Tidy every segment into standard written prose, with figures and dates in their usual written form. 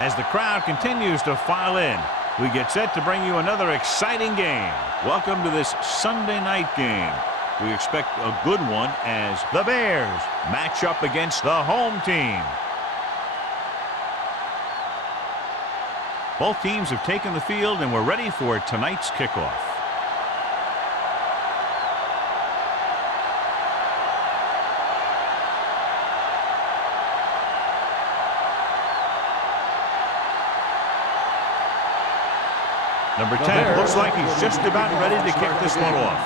As the crowd continues to file in, we get set to bring you another exciting game. Welcome to this Sunday night game. We expect a good one as the Bears match up against the home team. Both teams have taken the field and we're ready for tonight's kickoff. Number 10 looks like he's just about ready to kick this one off.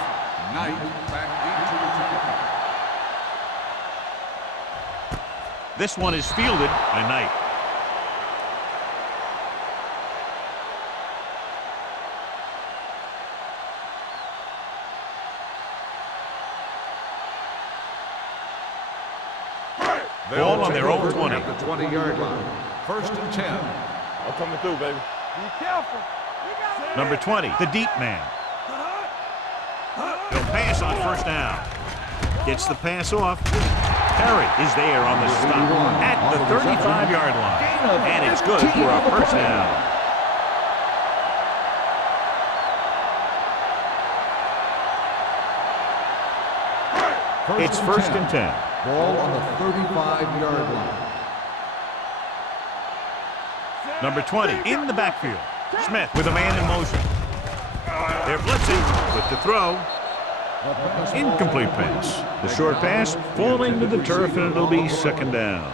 This one is fielded by Knight. Ball on their own 20. At the 20-yard line. 1st and 10. I'm coming through, baby. Be careful. Number 20, the deep man. He'll pass on 1st down. Gets the pass off. Perry is there on the stop at the 35-yard line. And it's good for a 1st down. It's 1st and 10. Ball on the 35-yard line. Number 20 in the backfield. Smith with a man in motion. They're blitzing with the throw. Incomplete pass. The short pass falling to the turf, and it'll be 2nd down.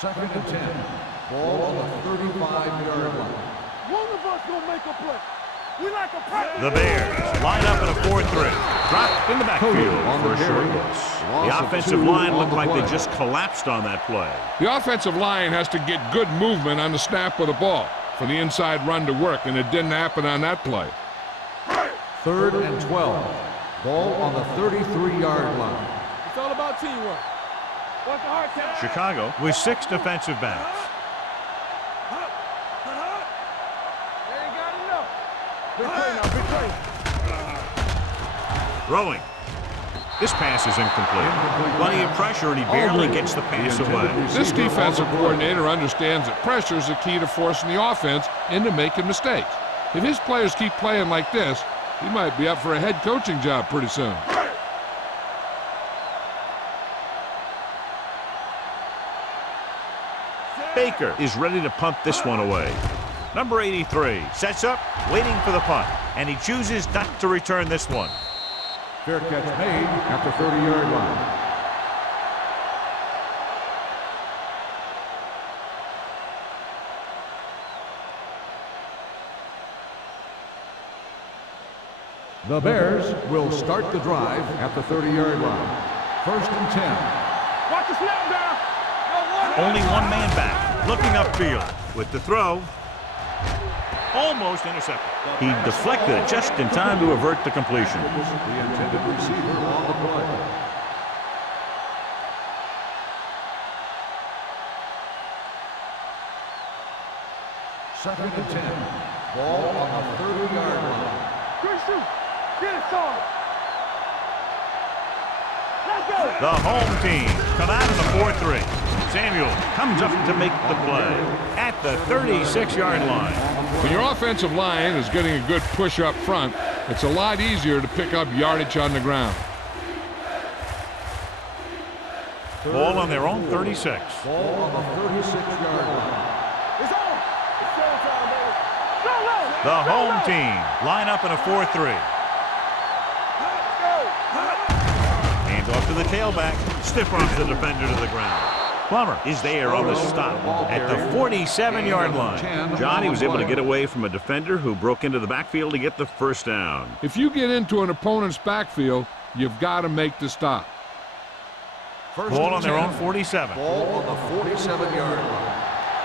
Second and 10. Ball on the 35-yard line. One of us gonna make a play. We like a practice. The Bears line up in a 4-3. Dropped in the backfield for a short loss. The offensive line looked like they just collapsed on that play. The offensive line has to get good movement on the snap of the ball for the inside run to work, and it didn't happen on that play. 3rd and 12. Ball on the 33-yard line. It's all about teamwork. What's the hard time? Chicago with 6 defensive backs. They ain't got enough. Big play now, big play. Throwing. This pass is incomplete. Plenty of pressure, and he barely gets the pass away. This defensive coordinator understands that pressure is the key to forcing the offense into making mistakes. If his players keep playing like this, he might be up for a head coaching job pretty soon. Baker is ready to punt this one away. Number 83 sets up, waiting for the punt, and he chooses not to return this one. Fair catch made at the 30-yard line. The Bears will start the drive at the 30-yard line. 1st and 10. Watch the snap down. Only one man back, looking upfield with the throw. Almost intercepted. He deflected it just in time to avert the completion. The intended receiver on the play. Second and 10. Ball on the 30-yard line. Good shoot. Get it, son. Let's go. The home team come out in the 4-3. Samuel comes up to make the play at the 36-yard line. When your offensive line is getting a good push up front, it's a lot easier to pick up yardage on the ground. Ball on their own 36. Ball on the 36-yard line. It's on. It's showtime, baby. Go, go. The home team line up in a 4-3. Hand off to the tailback. Stiff arms the defender to the ground. Plummer is there on the stop at the 47-yard line. John, he was able to get away from a defender who broke into the backfield to get the 1st down. If you get into an opponent's backfield, you've got to make the stop. Ball on their own 47. Ball on the 47-yard line.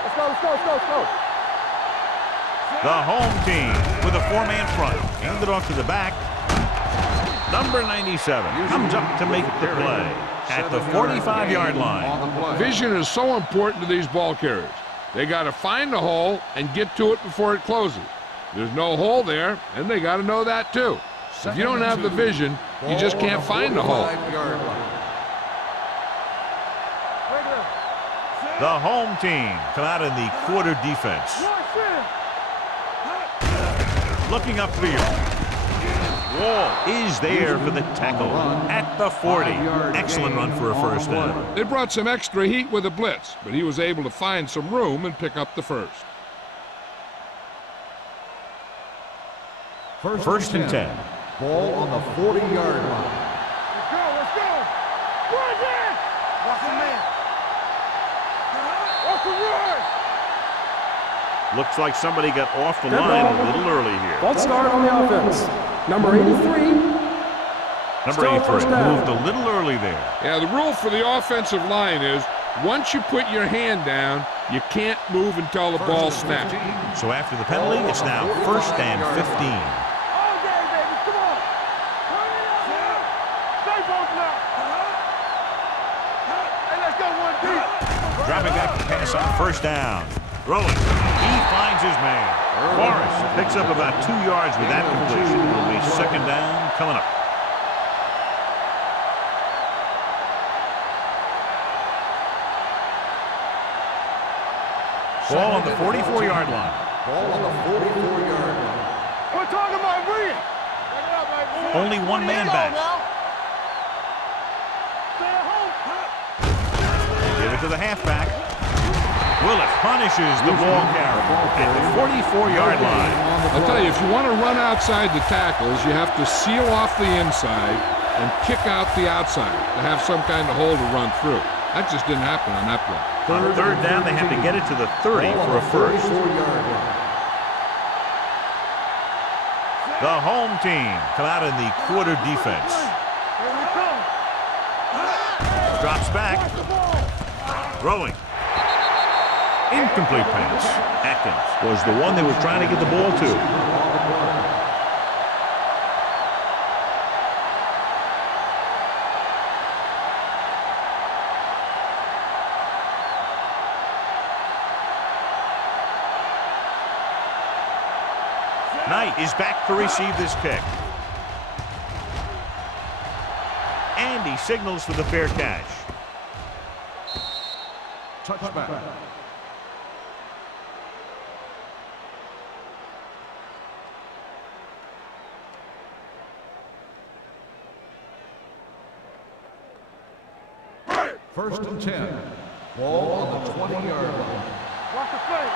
Let's go, let's go, let's go, let's go. The home team with a 4-man front. Handed off to the back. Number 97 comes up to make the play at the 45-yard line. Vision is so important to these ball carriers. They got to find the hole and get to it before it closes. There's no hole there, and they got to know that too. If you don't have the vision, you just can't find the hole. The home team come out in the quarter defense. Looking upfield. Wall is there for the tackle at the 40. Excellent run for a first down. They brought some extra heat with a blitz, but he was able to find some room and pick up the first. First and 10. Ball on the 40-yard line. Let's go, let's go. Run there. Watch the man. Watch the run. Looks like somebody got off the line a little early here. Let's start on the offense. Number 83. Number 83 moved a little early there. Yeah, the rule for the offensive line is once you put your hand down, you can't move until the ball snaps. So after the penalty, it's now first and 15. All day, baby. Come on. Turn it up. Stay both now. Hey, let's go one deep. Dropping back to pass on first down. Throwing. He finds his man. Forrest picks up about 2 yards with that completion. It'll be second down coming up. Ball on the 44-yard line. Ball on the 44-yard line. We're talking about Reed. Check it out, baby. Only one man back. Stay at home. Give it to the halfback. Willis punishes the ball carrier at the 44-yard line. I'll tell you, if you want to run outside the tackles, you have to seal off the inside and kick out the outside to have some kind of hole to run through. That just didn't happen on that play. On third down, they have to get it to the 30 for a first. The home team come out in the quarter defense. Here we come. Drops back. Throwing. Incomplete pass. Atkins was the one they were trying to get the ball to. Knight is back to receive this kick. And he signals for the fair catch. Touchback. First and 10. Ball on the 20-yard line. Watch the play.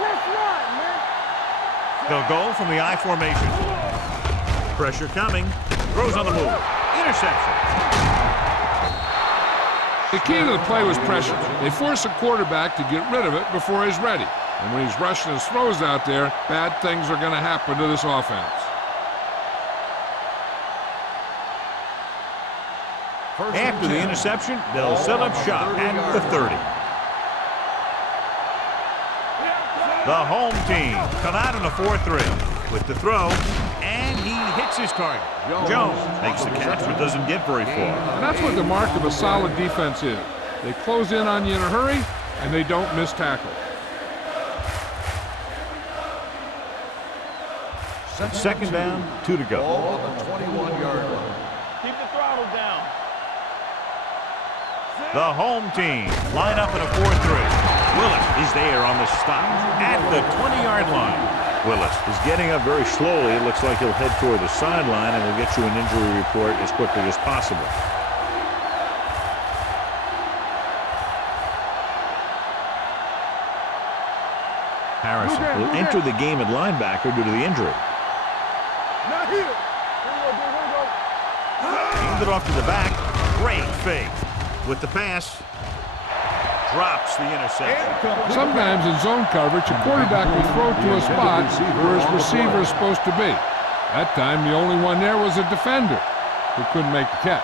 Let's run, man. They'll go from the I formation. Pressure coming. Throws on the move. Interception. The key to the play was pressure. They force a quarterback to get rid of it before he's ready. And when he's rushing his throws out there, bad things are going to happen to this offense. After the interception, they'll set up shop at the 30. The home team come out in a 4-3 with the throw, and he hits his target. Jones makes the catch, but doesn't get very far. And that's what the mark of a solid defense is. They close in on you in a hurry, and they don't miss tackle. Second down, 2 to go. Ball on the 21-yard line. Keep the throttle down. The home team line up in a 4-3. Willis is there on the stop at the 20-yard line. Willis is getting up very slowly. It looks like he'll head toward the sideline, and we'll get you an injury report as quickly as possible. Harrison will enter the game at linebacker due to the injury. Not here. Here we go. Handed off to the back. Great fake. With the pass, drops the interception. Sometimes in zone coverage, a quarterback will throw to a spot where his receiver is supposed to be. That time, the only one there was a defender who couldn't make the catch.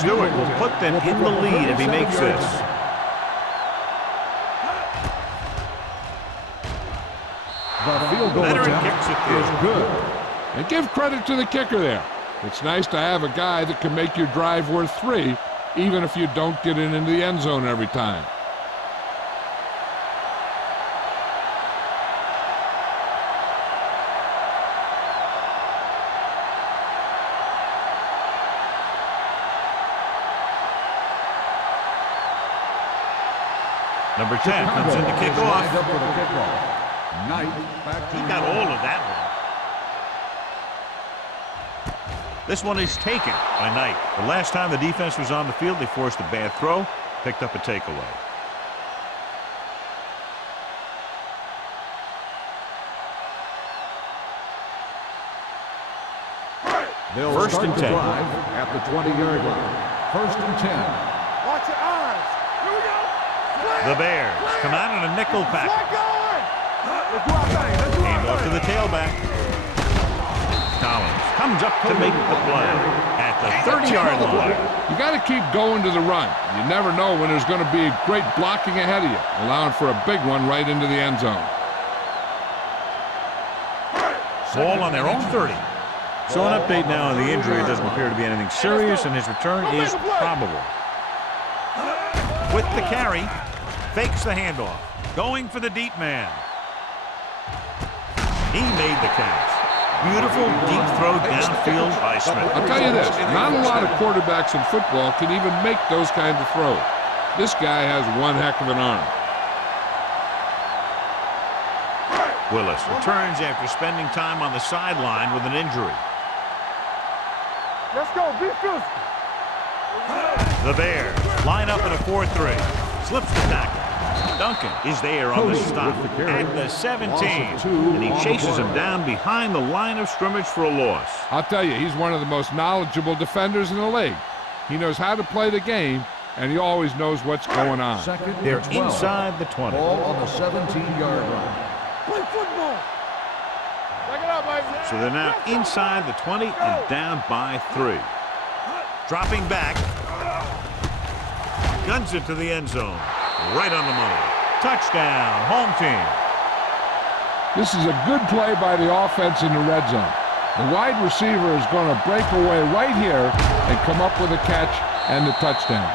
Stewart will put them in the lead if he makes this. The field goal attempt kicks it is good. And give credit to the kicker there. It's nice to have a guy that can make your drive worth 3 even if you don't get it into the end zone every time. Number 10 comes in to kick off. Lined up for the kickoff. Knight back to He got all of that one. This one is taken by Knight. The last time the defense was on the field, they forced a bad throw, picked up a takeaway. They'll First start and the 10. drive at the 20-yard line. First and 10. Watch your eyes. Here we go. The Bears come out in a nickel Flag package. going. Let's do our thing. Let's do our Hand off to thing. the tailback. Collins comes up to make the play at the 30-yard line. You got to keep going to the run. You never know when there's going to be great blocking ahead of you, allowing for a big one right into the end zone. Ball on their own 30. So an update now on the injury. It doesn't appear to be anything serious, and his return is probable. With the carry, fakes the handoff. Going for the deep man. He made the catch. Beautiful deep throw downfield by Smith. I'll tell you this, not a lot of quarterbacks in football can even make those kinds of throws. This guy has one heck of an arm. Willis returns after spending time on the sideline with an injury. Let's go. Be physical. The Bears line up in a 4-3. Slips the tackle. Duncan is there on the Cody stop with the carry. at the 17. Loss of 2 And he on the chases him play. down behind the line of scrimmage for a loss. I'll tell you, he's one of the most knowledgeable defenders in the league. He knows how to play the game, and he always knows what's going on. Second and They're 12. inside the 20. Ball on the 17-yard line. Play football. Check it out, baby. So they're now inside the 20 and down by 3. Dropping back. Guns it to the end zone. Right on the money. Touchdown, home team. This is a good play by the offense in the red zone. The wide receiver is going to break away right here and come up with a catch and the touchdown.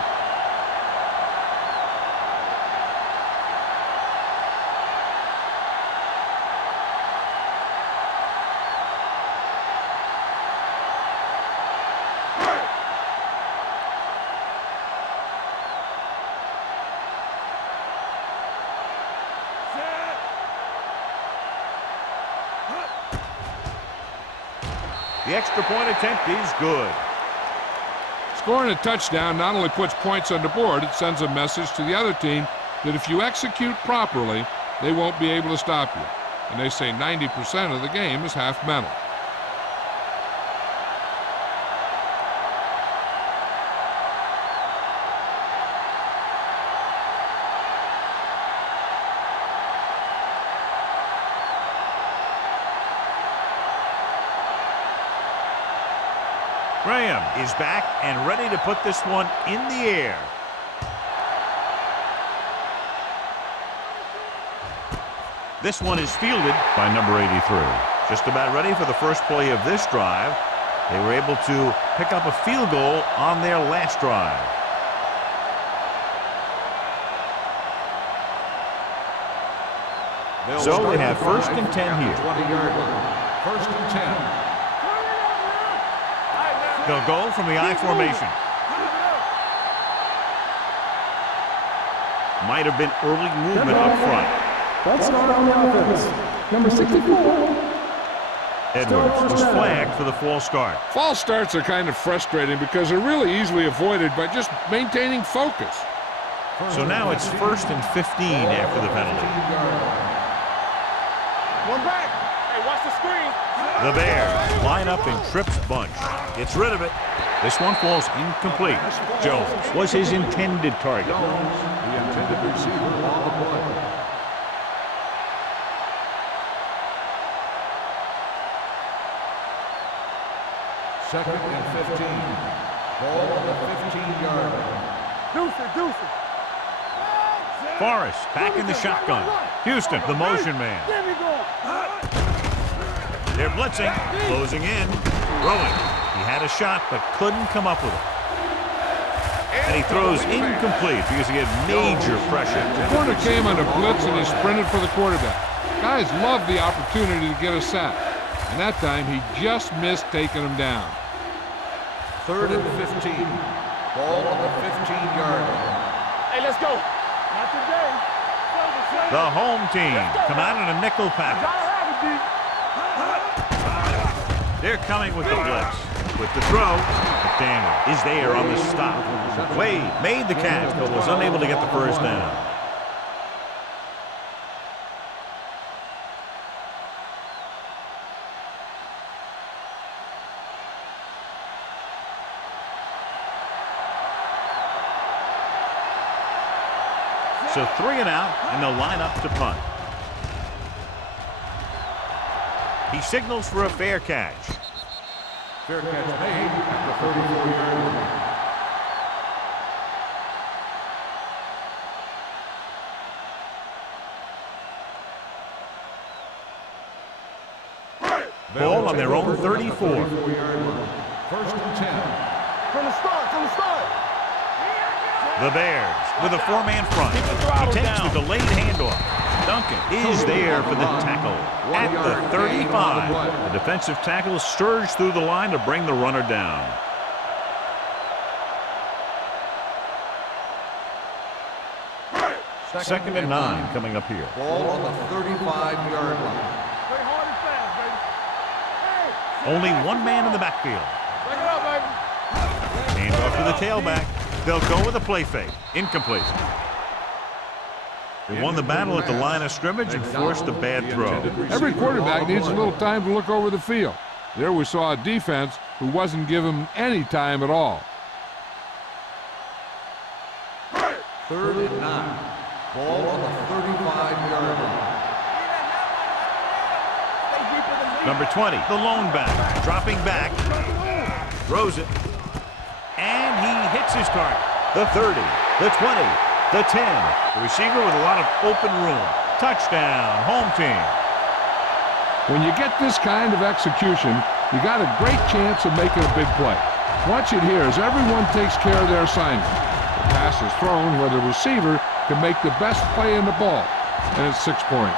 The extra point attempt is good. Scoring a touchdown not only puts points on the board, it sends a message to the other team that if you execute properly, they won't be able to stop you. And they say 90% of the game is half mental. Graham is back and ready to put this one in the air. This one is fielded by number 83. Just about ready for the first play of this drive. They were able to pick up a field goal on their last drive. So they have first and 10 here. 20-yard line. First and 10. They'll go from the I formation. Might have been early movement up front. Let's start on the offense. Number 64. Edwards was flagged for the false start. False starts are kind of frustrating because they're really easily avoided by just maintaining focus. So now it's first and 15 after the penalty. One back. Hey, watch the screen. The Bears line up in Tripp's bunch. Gets rid of it. This one falls incomplete. Jones was his intended target. Jones, the intended receiver on the play. Second and 15. Ball on the 15-yard line. Deuce it. Forrest back in the shotgun. Houston, the motion man. There we go. They're blitzing, closing in, throwing. He had a shot but couldn't come up with it. And he throws incomplete because he had major pressure. The corner came on a blitz and he sprinted for the quarterback. Guys love the opportunity to get a sack. And that time he just missed taking him down. 3rd and 15. Ball on the 15-yard line. Hey, let's go. Not today. The home team come out in a nickel package. They're coming with the blitz. With the throw, McDaniel is there on the stop. Wade made the catch, but was unable to get the first down. So 3 and out, and they'll line up to punt. He signals for a fair catch. Fair catch made at the 34-yard line. Ball on their own 34. 34-yard line. 1st and 10. From the start, from the start. The Bears with a 4-man front. He takes the delayed handoff. Duncan is there for the tackle at the 35. The defensive tackle surged through the line to bring the runner down. Second and 9 coming up here. Ball on the 35-yard line. Play hard and fast, baby. Only one man in the backfield. Bring it up, baby. Hands off to the tailback. They'll go with a play fake. Incomplete. They won the battle at the line of scrimmage and forced a bad throw. Every quarterback needs a little time to look over the field. There we saw a defense who wasn't given him any time at all. 3rd and 9. Ball on the 35-yard line. Number 20, the lone back, dropping back, throws it, and he hits his target. The 30, the 20, the 10. The receiver with a lot of open room. Touchdown, home team. When you get this kind of execution, you got a great chance of making a big play. Watch it here as everyone takes care of their assignment. The pass is thrown where the receiver can make the best play in the ball, and it's 6 points.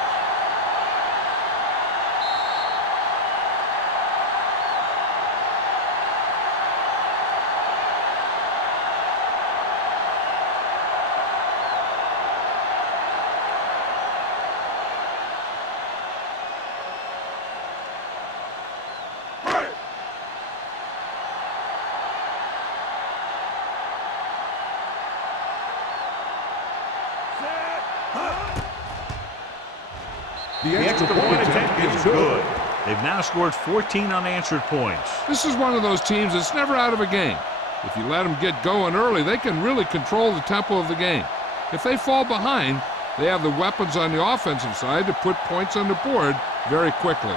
The extra Point attempt is good. They've now scored 14 unanswered points. This is one of those teams that's never out of a game. If you let them get going early, they can really control the tempo of the game. If they fall behind, they have the weapons on the offensive side to put points on the board very quickly.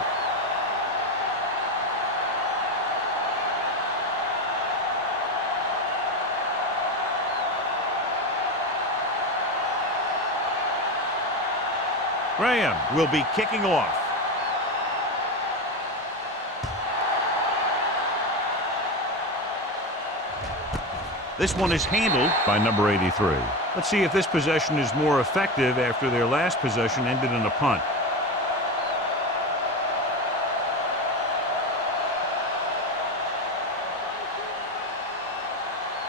Graham will be kicking off. This one is handled by number 83. Let's see if this possession is more effective after their last possession ended in a punt.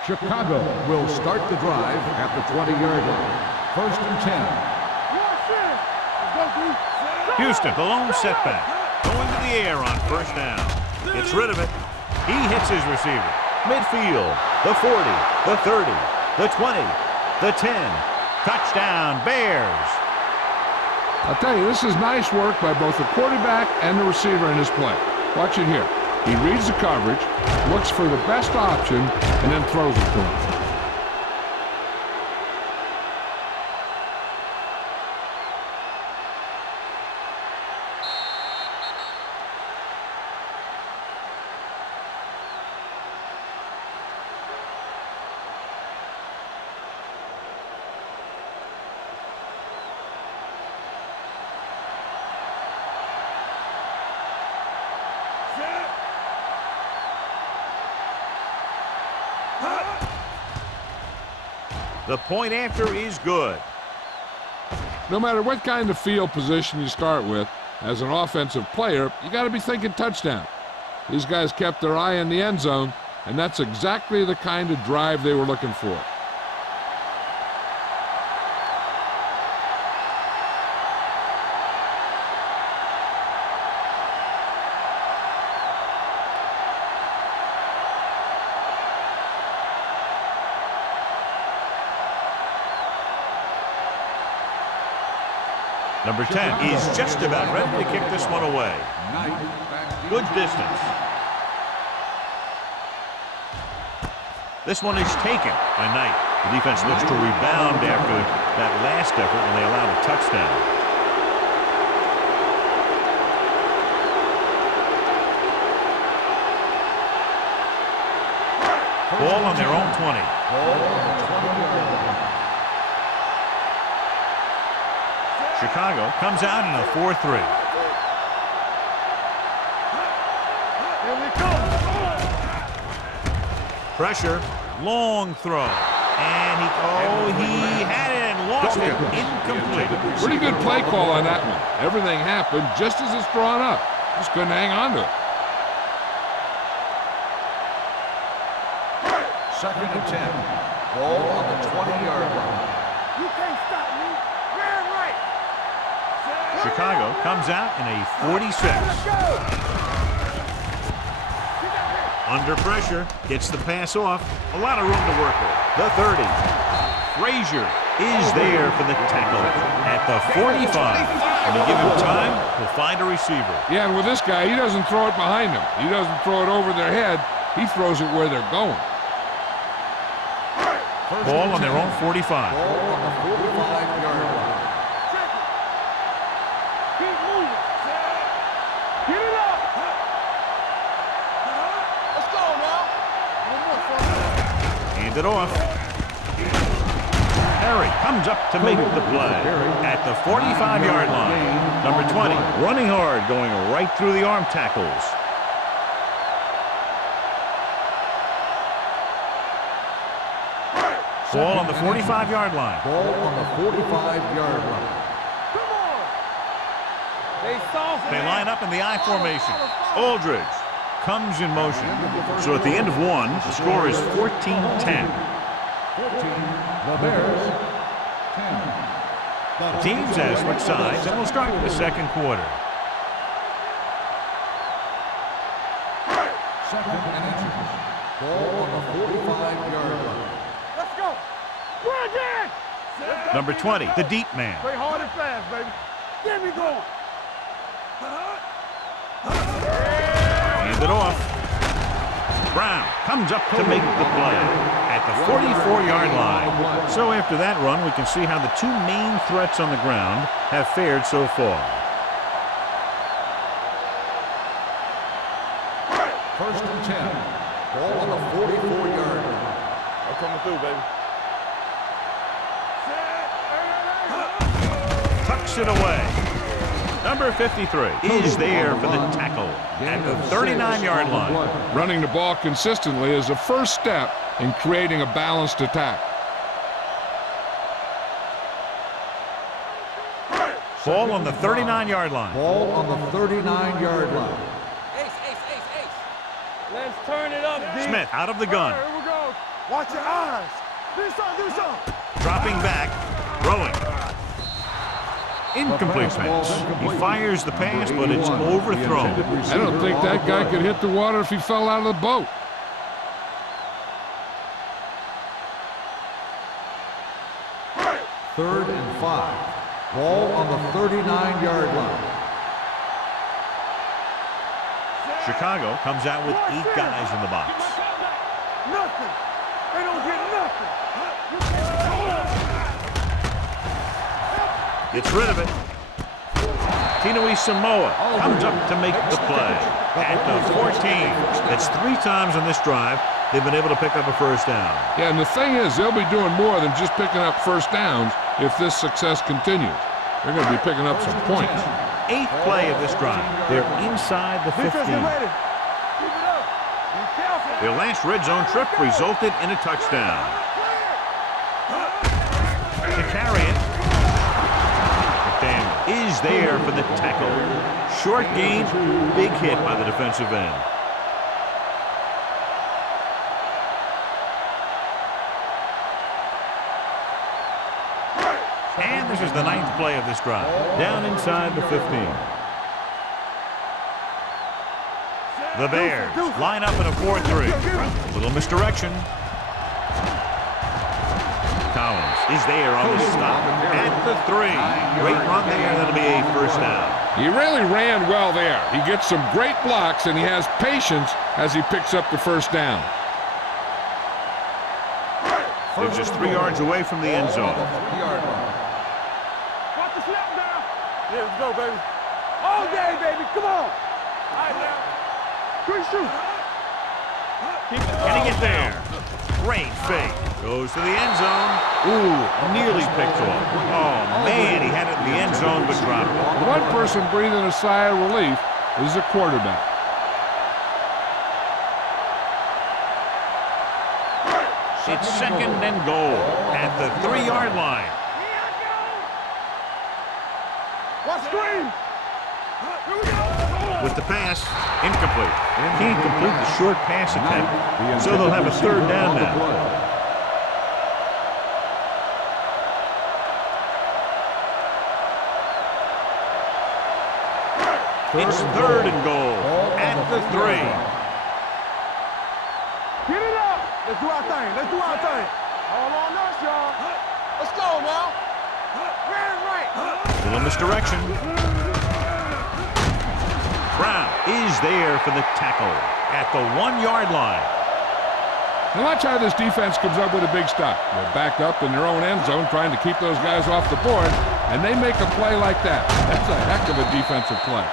Chicago will start the drive at the 20-yard line. 1st and 10. Houston, the lone setback. Going to the air on first down. Gets rid of it. He hits his receiver. Midfield, the 40, the 30, the 20, the 10. Touchdown, Bears. I'll tell you, this is nice work by both the quarterback and the receiver in his play. Watch it here. He reads the coverage, looks for the best option, and then throws it to him. The point after is good. No matter what kind of field position you start with, as an offensive player, you got to be thinking touchdown. These guys kept their eye on the end zone, and that's exactly the kind of drive they were looking for. Number 10 is just about ready to kick this one away. Good distance. This one is taken by Knight. The defense looks to rebound after that last effort when they allowed a touchdown. Ball on their own 20. Chicago comes out in a 4-3. Pressure, long throw. And he had it and lost it. Incomplete. Pretty good play call on that one. Everything happened just as it's drawn up. Just couldn't hang on to it. 2nd and 10. Ball on the 20-yard line. You can't stop me. Ran right. Chicago comes out in a 46. Under pressure, gets the pass off. A lot of room to work with. The 30. Frazier is there for the tackle at the 45. When you give him time, he'll find a receiver. Yeah, and with this guy, he doesn't throw it behind him. He doesn't throw it over their head. He throws it where they're going. Ball on their own 45. Ball on the 45-yard line. Keep moving. Get it up. Let's go now. Hand it off. Harry comes up to make the play at the 45-yard line. Number 20, running hard, going right through the arm tackles. Ball on the 45-yard line. Ball on the 45-yard line. Come on. They soft. They line up in the I formation. Aldridge comes in motion. So at the end of one, the score is 14-10. 14, the Bears, 10. The teams have switched sides, and we'll start the second quarter. 2nd and inches. Ball on the 45-yard line. Let's go. Run again. Number 20, the deep man. Play hard and fast, baby. Get me going. Hand it off. Brown comes up to make the play at the 44-yard line. So after that run, we can see how the two main threats on the ground have fared so far. 1st and 10. Ball on the 44-yard line. I'm coming through, baby. Tucks it away. Number 53 is there for the tackle at the 39-yard line. Running the ball consistently is the first step in creating a balanced attack. Ball on the 39-yard line. Ball on the 39-yard line. Let's turn it up, D. Smith out of the gun. Here we go. Watch your eyes. Do something. Dropping back, throwing. Incomplete pass. He fires the pass, but it's overthrown. I don't think that guy could hit the water if he fell out of the boat. Third and 5. Ball on the 39-yard line. Chicago comes out with 8 guys in the box. Nothing. They don't get nothing. Gets rid of it. Tinui Samoa comes up to make the play at the 14. That's 3 times on this drive they've been able to pick up a first down. Yeah, and the thing is, they'll be doing more than just picking up first downs if this success continues. They're going to be picking up some points. 8th play of this drive. They're inside the 15. Defense, get ready. Keep it up. Be careful. Their last red zone trip resulted in a touchdown. to carry it. McDaniel is there for the tackle. Short gain, big hit by the defensive end. And this is the 9th play of this drive. Down inside the 15. The Bears line up in a 4-3. Little misdirection. Collins is there on the stop at the 3. Great run there. That'll be a first down. He really ran well there. He gets some great blocks, and he has patience as he picks up the first down. They're just 3 yards away from the end zone. Watch the snap down. Yeah, let's go, baby. All day, baby. Come on. All right, now. Quick shoot. Can he get there? Great fake. Goes to the end zone. Ooh, nearly picked off. Oh, man, he had it in the end zone but dropped it. One person breathing a sigh of relief is the quarterback. It's 2nd and goal at the 3-yard line. Watch screen. With the pass, incomplete. Can't complete the short pass attempt, so they'll have a 3rd down now. It's 3rd and goal at the 3. Get it up. Let's do our thing. Let's do our thing. All on us, y'all. Let's go now. Ran right. Little misdirection. Brown is there for the tackle at the 1-yard line. Now watch how this defense comes up with a big stop. They're backed up in their own end zone trying to keep those guys off the board, and they make a play like that. That's a heck of a defensive play.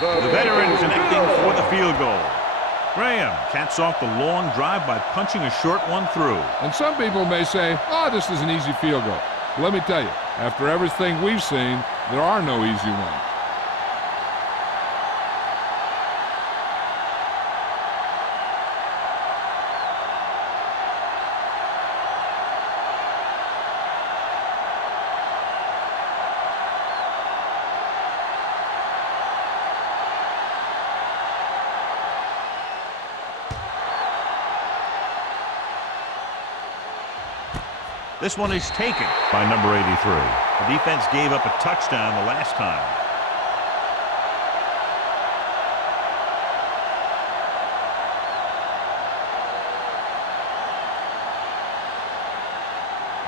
The veteran connecting for the field goal. Graham caps off the long drive by punching a short one through. And some people may say, oh, this is an easy field goal. But let me tell you, after everything we've seen, there are no easy ones. This one is taken by number 83. The defense gave up a touchdown the last time.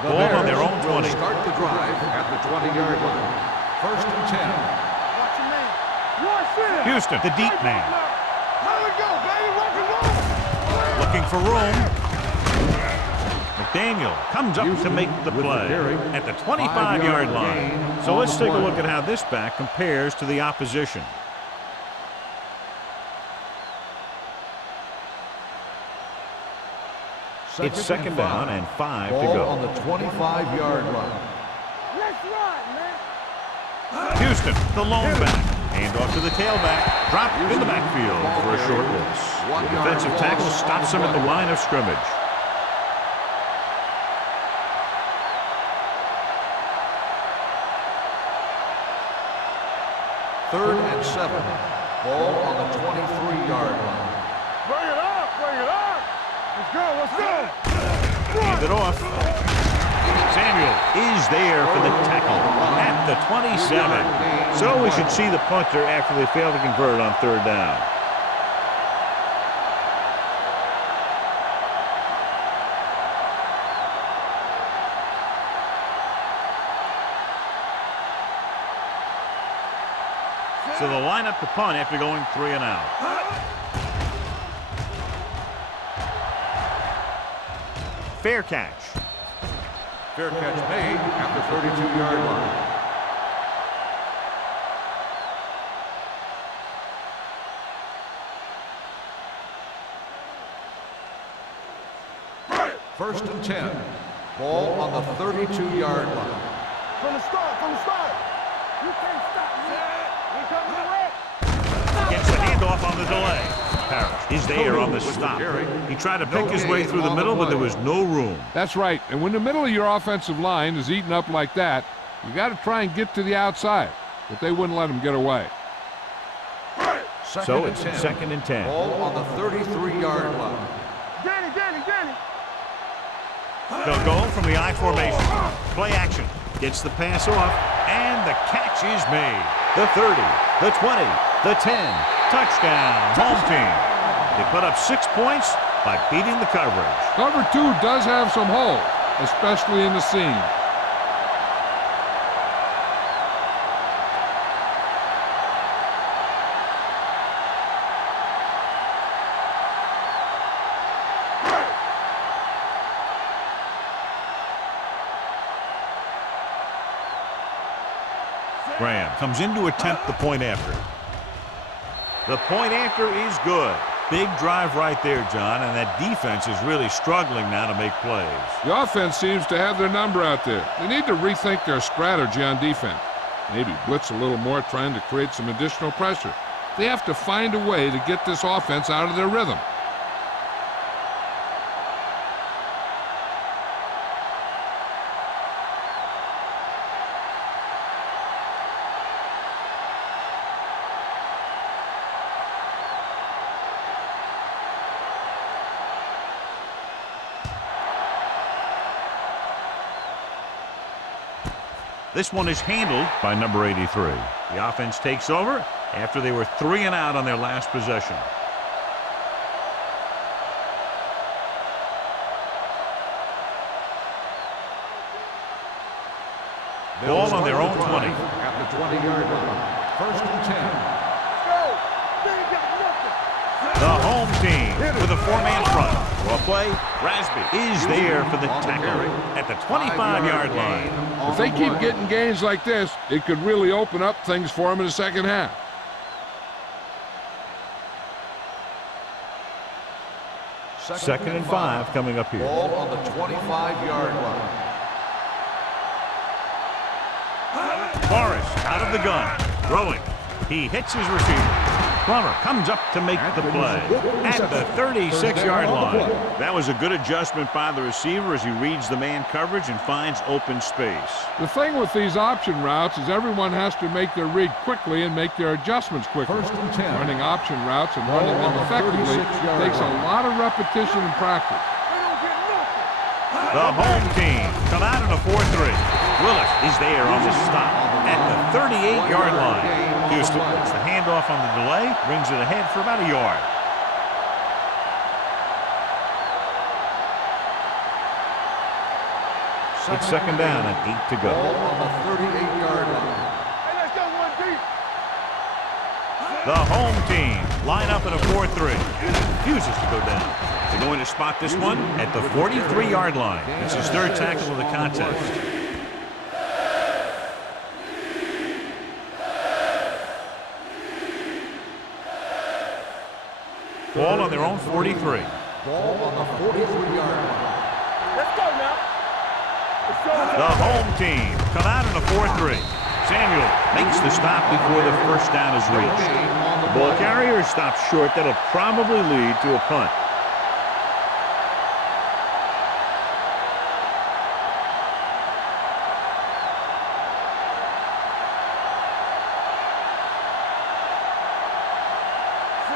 Ball on their own 20. Start the drive at the 20-yard line. 1st and 10. Watch your man. Watch it. Houston, the deep man. Let it go, baby. Rock and roll. Looking for room. McDaniel comes up to make the play at the 25-yard line. So let's take a look at how this back compares to the opposition. It's 2nd down and 5 to Ball go. on the 25-yard line. Let's run, man. Houston, the lone back. Hand off to the tailback. Dropped in the backfield for a short loss. The defensive tackle stops him at the line of scrimmage. 3rd and 7. Ball on the 23-yard line. Bring it up. Bring it up. Let's go. Let's go. Hand it off. Samuel is there for the tackle at the 27. So we should see the punter after they fail to convert on 3rd down. So they'll line up to punt after going 3 and out. Fair catch. Fair catch made at the 32-yard line. First and 10. Ball on the 32-yard line. From the start. You can't stop me. You come to the red. Gets the handoff on the delay. Parrish is there on the stop. He tried to pick his way through the middle, but there was no room. That's right. And when the middle of your offensive line is eaten up like that, you got to try and get to the outside. But they wouldn't let him get away. So it's 2nd and 10. Ball on the 33-yard line. Danny. They'll go from the I formation. Play action. Gets the pass off, and the catch is made. The 30, the 20, the 10. Touchdown, home team. They put up 6 points by beating the coverage. Cover 2 does have some holes, especially in the seam. Graham comes in to attempt the point after. The point after is good. Big drive right there, John, and that defense is really struggling now to make plays. The offense seems to have their number out there. They need to rethink their strategy on defense. Maybe blitz a little more, trying to create some additional pressure. They have to find a way to get this offense out of their rhythm. This one is handled by number 83. The offense takes over after they were 3 and out on their last possession. Ball on their own 20. At the 20-yard line. First and 10. Go. They ain't got nothing. The home team with a 4-man front. Well, play, Rasby is there for the tackle at the 25-yard line. If they keep getting gains like this, it could really open up things for them in the second half. Second and 5 coming up here. Ball on the 25-yard line. Forrest out of the gun, throwing. He hits his receiver. Plummer comes up to make the play at the 36-yard line. That was a good adjustment by the receiver as he reads the man coverage and finds open space. The thing with these option routes is everyone has to make their read quickly and make their adjustments quickly. First and 10. Running option routes and running them effectively takes a lot of repetition and practice. They don't get nothing. The home team come out in a 4-3. Willis is there on the stop at the 38-yard line. Houston gets the handoff on the delay, brings it ahead for about a yard. It's second down and 8 to go. Ball on the 38-yard line. Hey, let's go one deep. The home team line up in a 4-3. Refuses to go down. They're going to spot this one at the 43-yard line. It's his 3rd tackle of the contest. Ball on their own 43. Ball on the 43-yard line. Let's go now. Let's go. The home team come out in a 4-3. Samuel makes the stop before the first down is reached. The ball carrier stops short. That'll probably lead to a punt.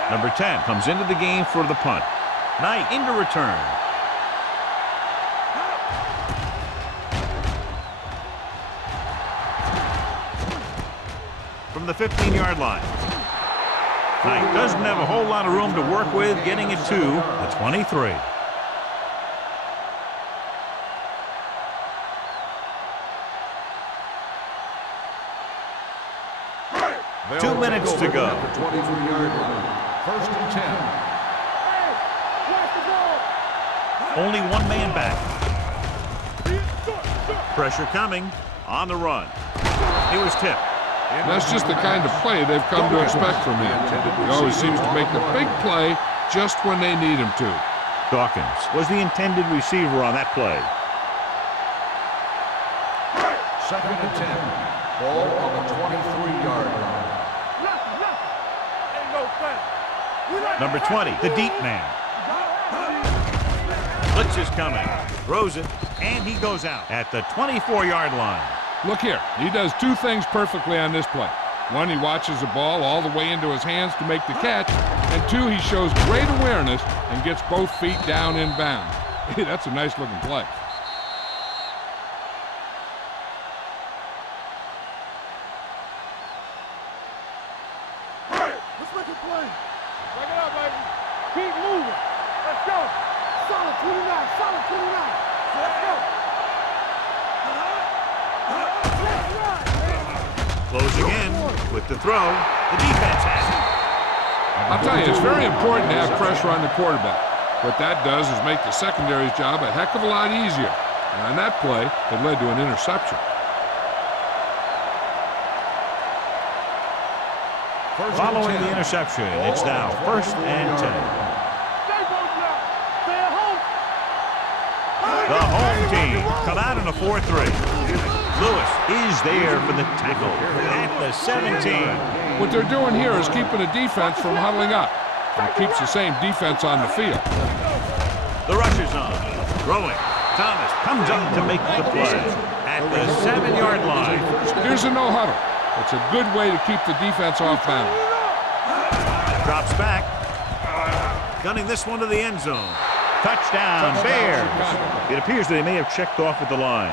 Number 10 comes into the game for the punt. Knight into return. From the 15-yard line. Knight doesn't have a whole lot of room to work with, getting it to the 23. Two minutes to go. At the 23-yard line. First and 10. Hey, watch the ball. Only one man back. Pressure coming on the run. He was tipped. That's just the kind of play they've come to expect from him. He always seems to make the big play just when they need him to. Dawkins was the intended receiver on that play. 2nd and 10. Ball on the 23-yard line. Number 20, the deep man. Blitz is coming. Throws it, and he goes out at the 24-yard line. Look here. He does two things perfectly on this play. One, he watches the ball all the way into his hands to make the catch. And two, he shows great awareness and gets both feet down in bounds. Hey, that's a nice-looking play. Let's make a play. Break it up, baby. Keep moving. Let's go. Solid 29. Solid 29. Let's go. Closing in with the throw. The defense has it. I'll tell you, it's very important to have pressure on the quarterback. What that does is make the secondary's job a heck of a lot easier. And on that play, it led to an interception. Following the interception, it's now 1st and 10. The home team come out in a 4-3. Lewis is there for the tackle at the 17. What they're doing here is keeping the defense from huddling up. And it keeps the same defense on the field. The rush is on. Throwing. Thomas comes up to make the play at the 7-yard line. Here's a no huddle. It's a good way to keep the defense off balance. Drops back. Gunning this one to the end zone. Touchdown, Bears. It appears that he may have checked off at the line.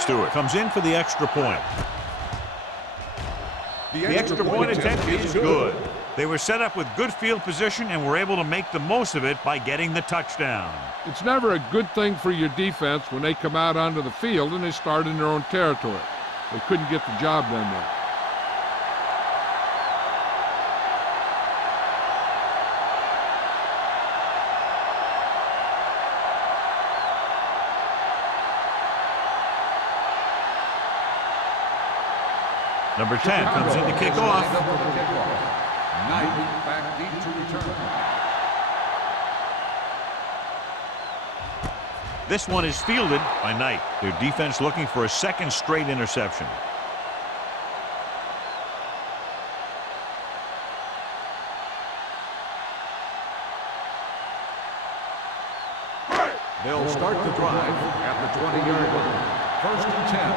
Stewart comes in for the extra point. The extra point attempt is good. They were set up with good field position and were able to make the most of it by getting the touchdown. It's never a good thing for your defense when they come out onto the field and they start in their own territory. They couldn't get the job done there. Number 10 comes in to kick off. Knight back deep to return. This one is fielded by Knight. Their defense looking for a second straight interception. They'll start the drive at the 20-yard line. 1st and 10.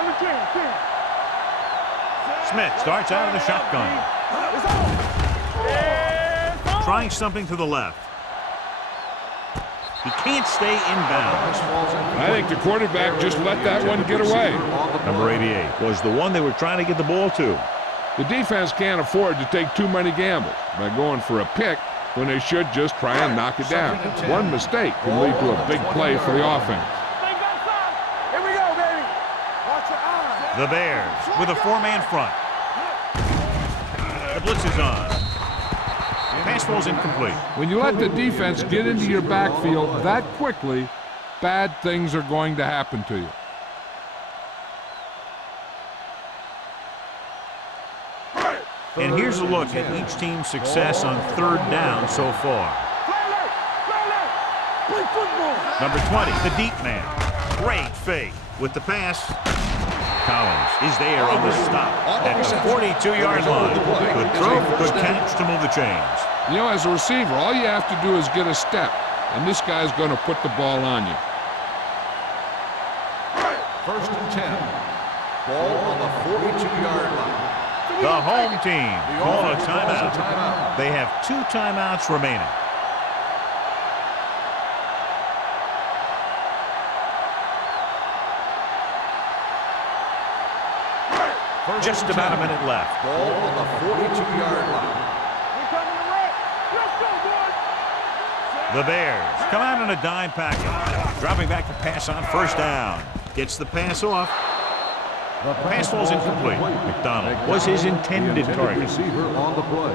On the 10. Smith starts out of the shotgun. Trying something to the left. He can't stay inbounds. I think the quarterback just let that one get away. Number 88 was the one they were trying to get the ball to. The defense can't afford to take too many gambles by going for a pick when they should just try and knock it down. One mistake can lead to a big play for the offense. Here we go, baby. Watch your eyes. The Bears with a 4-man front. The blitz is on. Pass ball's incomplete. When you let the defense get into your backfield that quickly, bad things are going to happen to you. And here's a look at each team's success on 3rd down so far. Play football. Number 20, the deep man. Great fake with the pass. Collins is there on the stop at the 42-yard line. Good throw, good catch to move the chains. You know, as a receiver, all you have to do is get a step, and this guy's going to put the ball on you. 1st and 10. Ball on the 42-yard line. The home team calling a timeout. They have 2 timeouts remaining. Just about a minute left. Ball on the 42-yard line. The Bears come out in a dime package. Dropping back to pass on 1st down. Gets the pass off. The pass ball's incomplete. McDonald was his intended target. Receiver on the play.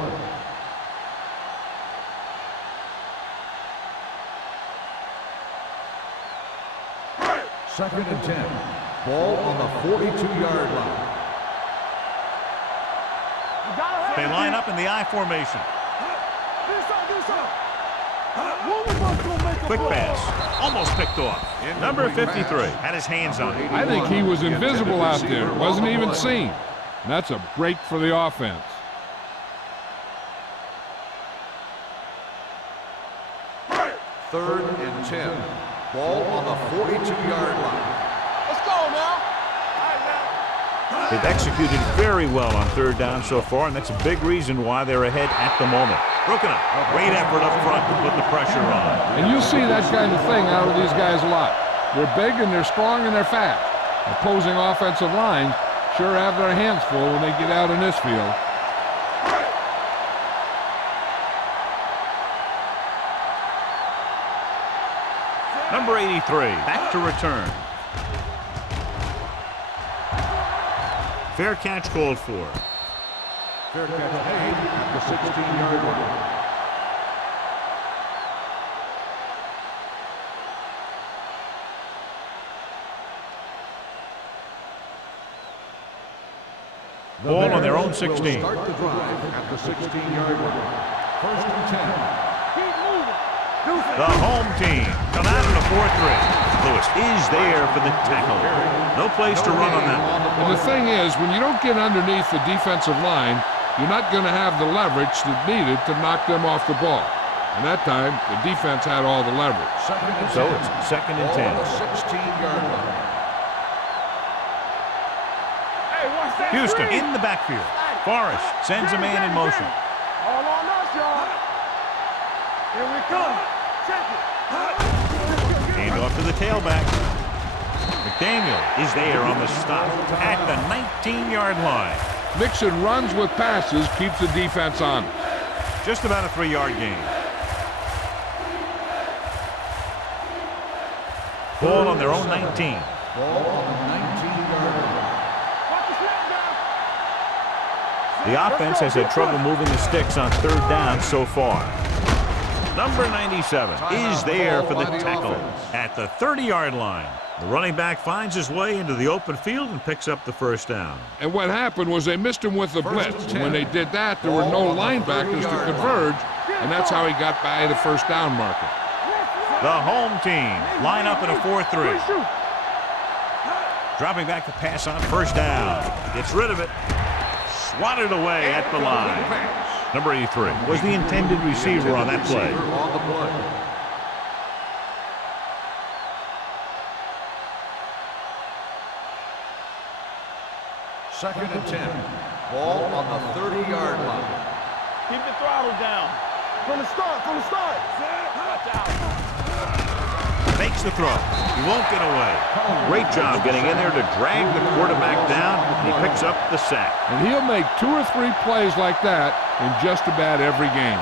Second and 10. Ball on the 42-yard line. They line up in the I formation. Quick pass. Almost picked off. Number 53 had his hands on it. I think he was invisible out there. Wasn't even seen. And that's a break for the offense. Third and 10. Ball on the 42-yard line. Let's go now. They've executed very well on third down so far, and that's a big reason why they're ahead at the moment. Broken up. Great effort up front to put the pressure on. And you see that kind of thing out of these guys a lot. They're big and they're strong and they're fast. Opposing offensive lines sure have their hands full when they get out in this field. Number 83, back to return. Fair catch called for. Fair catch made at the 16-yard line. Ball on their own 16. Will start the drive at the 16-yard line. First and 10. The home team come out in a 4-3. Lewis is there for the tackle. No place to run on that one. And the thing is, when you don't get underneath the defensive line, you're not going to have the leverage that's needed to knock them off the ball. And that time, the defense had all the leverage. So it's second and 10. 16-yard line. Houston in the backfield. Forrest sends a man in motion. All on us, y'all. Here we come. Check it. Hand off to the tailback. McDaniel is there on the stop at the 19-yard line. Mixing runs with passes keeps the defense honest. Just about a 3-yard gain. Ball on their own 19. Ball on the 19-yard line. The offense has had trouble moving the sticks on third down so far. Number 97 is there for the tackle at the 30-yard line. The running back finds his way into the open field and picks up the first down. And what happened was they missed him with the blitz. When they did that, there were no linebackers to converge, and that's how he got by the first down marker. The home team line up in a 4-3. Dropping back to pass on first down. Gets rid of it. Swatted away at the line. Number 83 was the intended receiver on that play. Second and 10. Ball on the 30-yard line. Keep the throttle down. From the start. Watch out. Makes the throw. He won't get away. Great job getting in there to drag the quarterback down, and he picks up the sack. And he'll make 2 or 3 plays like that in just about every game.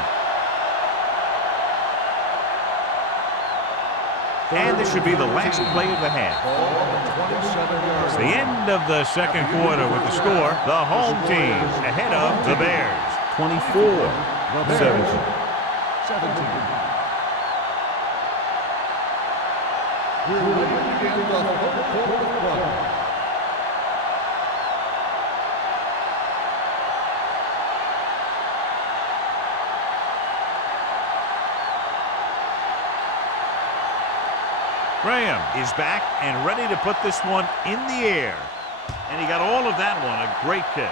And this should be the last play of the half. It's the end of the second quarter with the score. The home team ahead of the Bears. 24-17. We're ready to begin the third quarter of play. Graham is back and ready to put this one in the air. And he got all of that one, a great kick.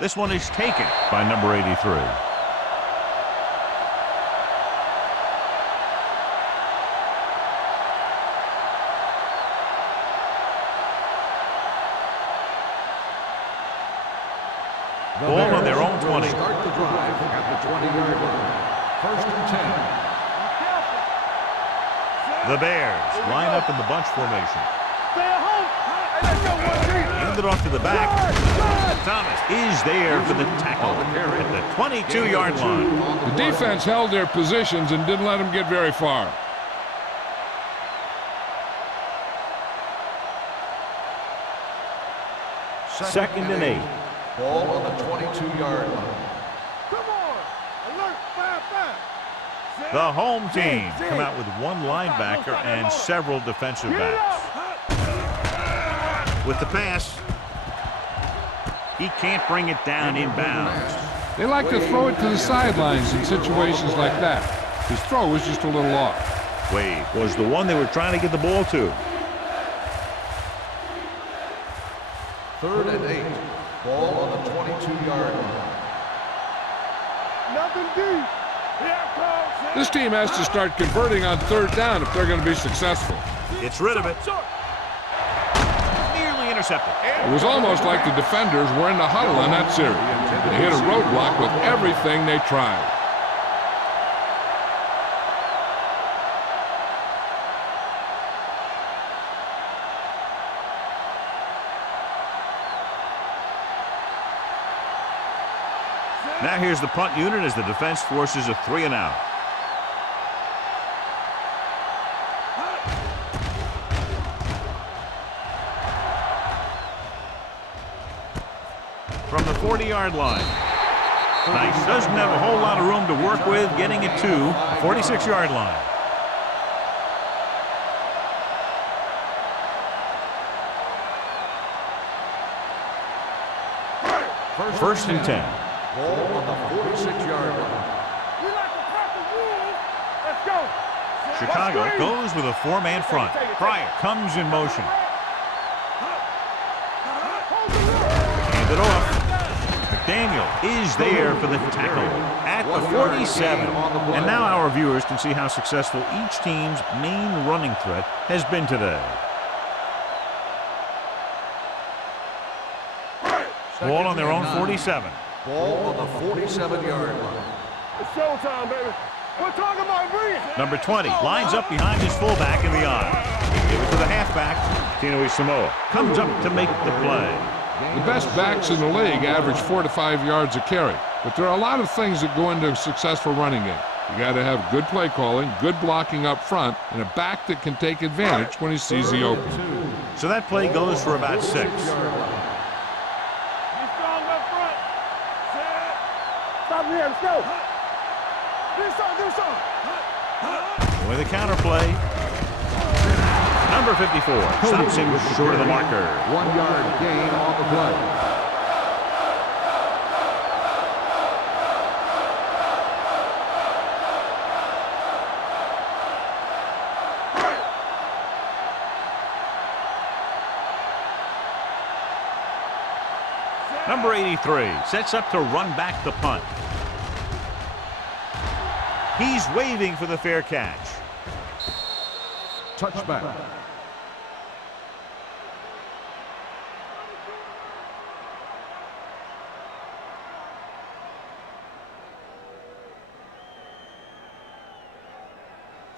This one is taken by number 83. Ball on their own 20. Start the drive at the 20-yard line. First and 10. The Bears line up in the bunch formation. Hand it off to the back. Thomas is there for the tackle at the 22-yard line. The defense held their positions and didn't let them get very far. Second and 8. Ball on the 22-yard line. Come on. Alert. 5-5. The home team come out with one linebacker and several defensive backs. With the pass, he can't bring it down inbounds. They like to throw it to the sidelines in situations like that. His throw was just a little off. Wade was the one they were trying to get the ball to. 3rd and 8. Ball on the 22-yard line. Nothing deep. This team has to start converting on 3rd down if they're going to be successful. Gets rid of it. Nearly intercepted. It was almost like the defenders were in the huddle on that series. They hit a roadblock with everything they tried. Now here's the punt unit as the defense forces a 3 and out. From the 40-yard line. Nice. Doesn't have a whole lot of room to work with, getting it to 46-yard line. First and 10. Ball on the 46-yard line. We like to crack the rules. Let's go. Chicago goes with a 4-man front. Pryor comes in motion. Hand it off. McDaniel is there for the tackle at the 47. And now our viewers can see how successful each team's main running threat has been today. Ball on their own 47. Ball on the 47-yard line. It's showtime, baby. We're talking about bringing. Number 20 lines up behind his fullback in the eye. Give it to the halfback. Tino Samoa comes up to make the play. The best backs in the league average 4 to 5 yards a carry, but there are a lot of things that go into a successful running game. You got to have good play calling, good blocking up front, and a back that can take advantage when he sees the opening. So that play goes for about 6. Stop here, let's go. Do something. With a counter play. Number 54 stops him short of the marker. 1-yard gain on the play. Number 83 sets up to run back the punt. He's waving for the fair catch. Touchback.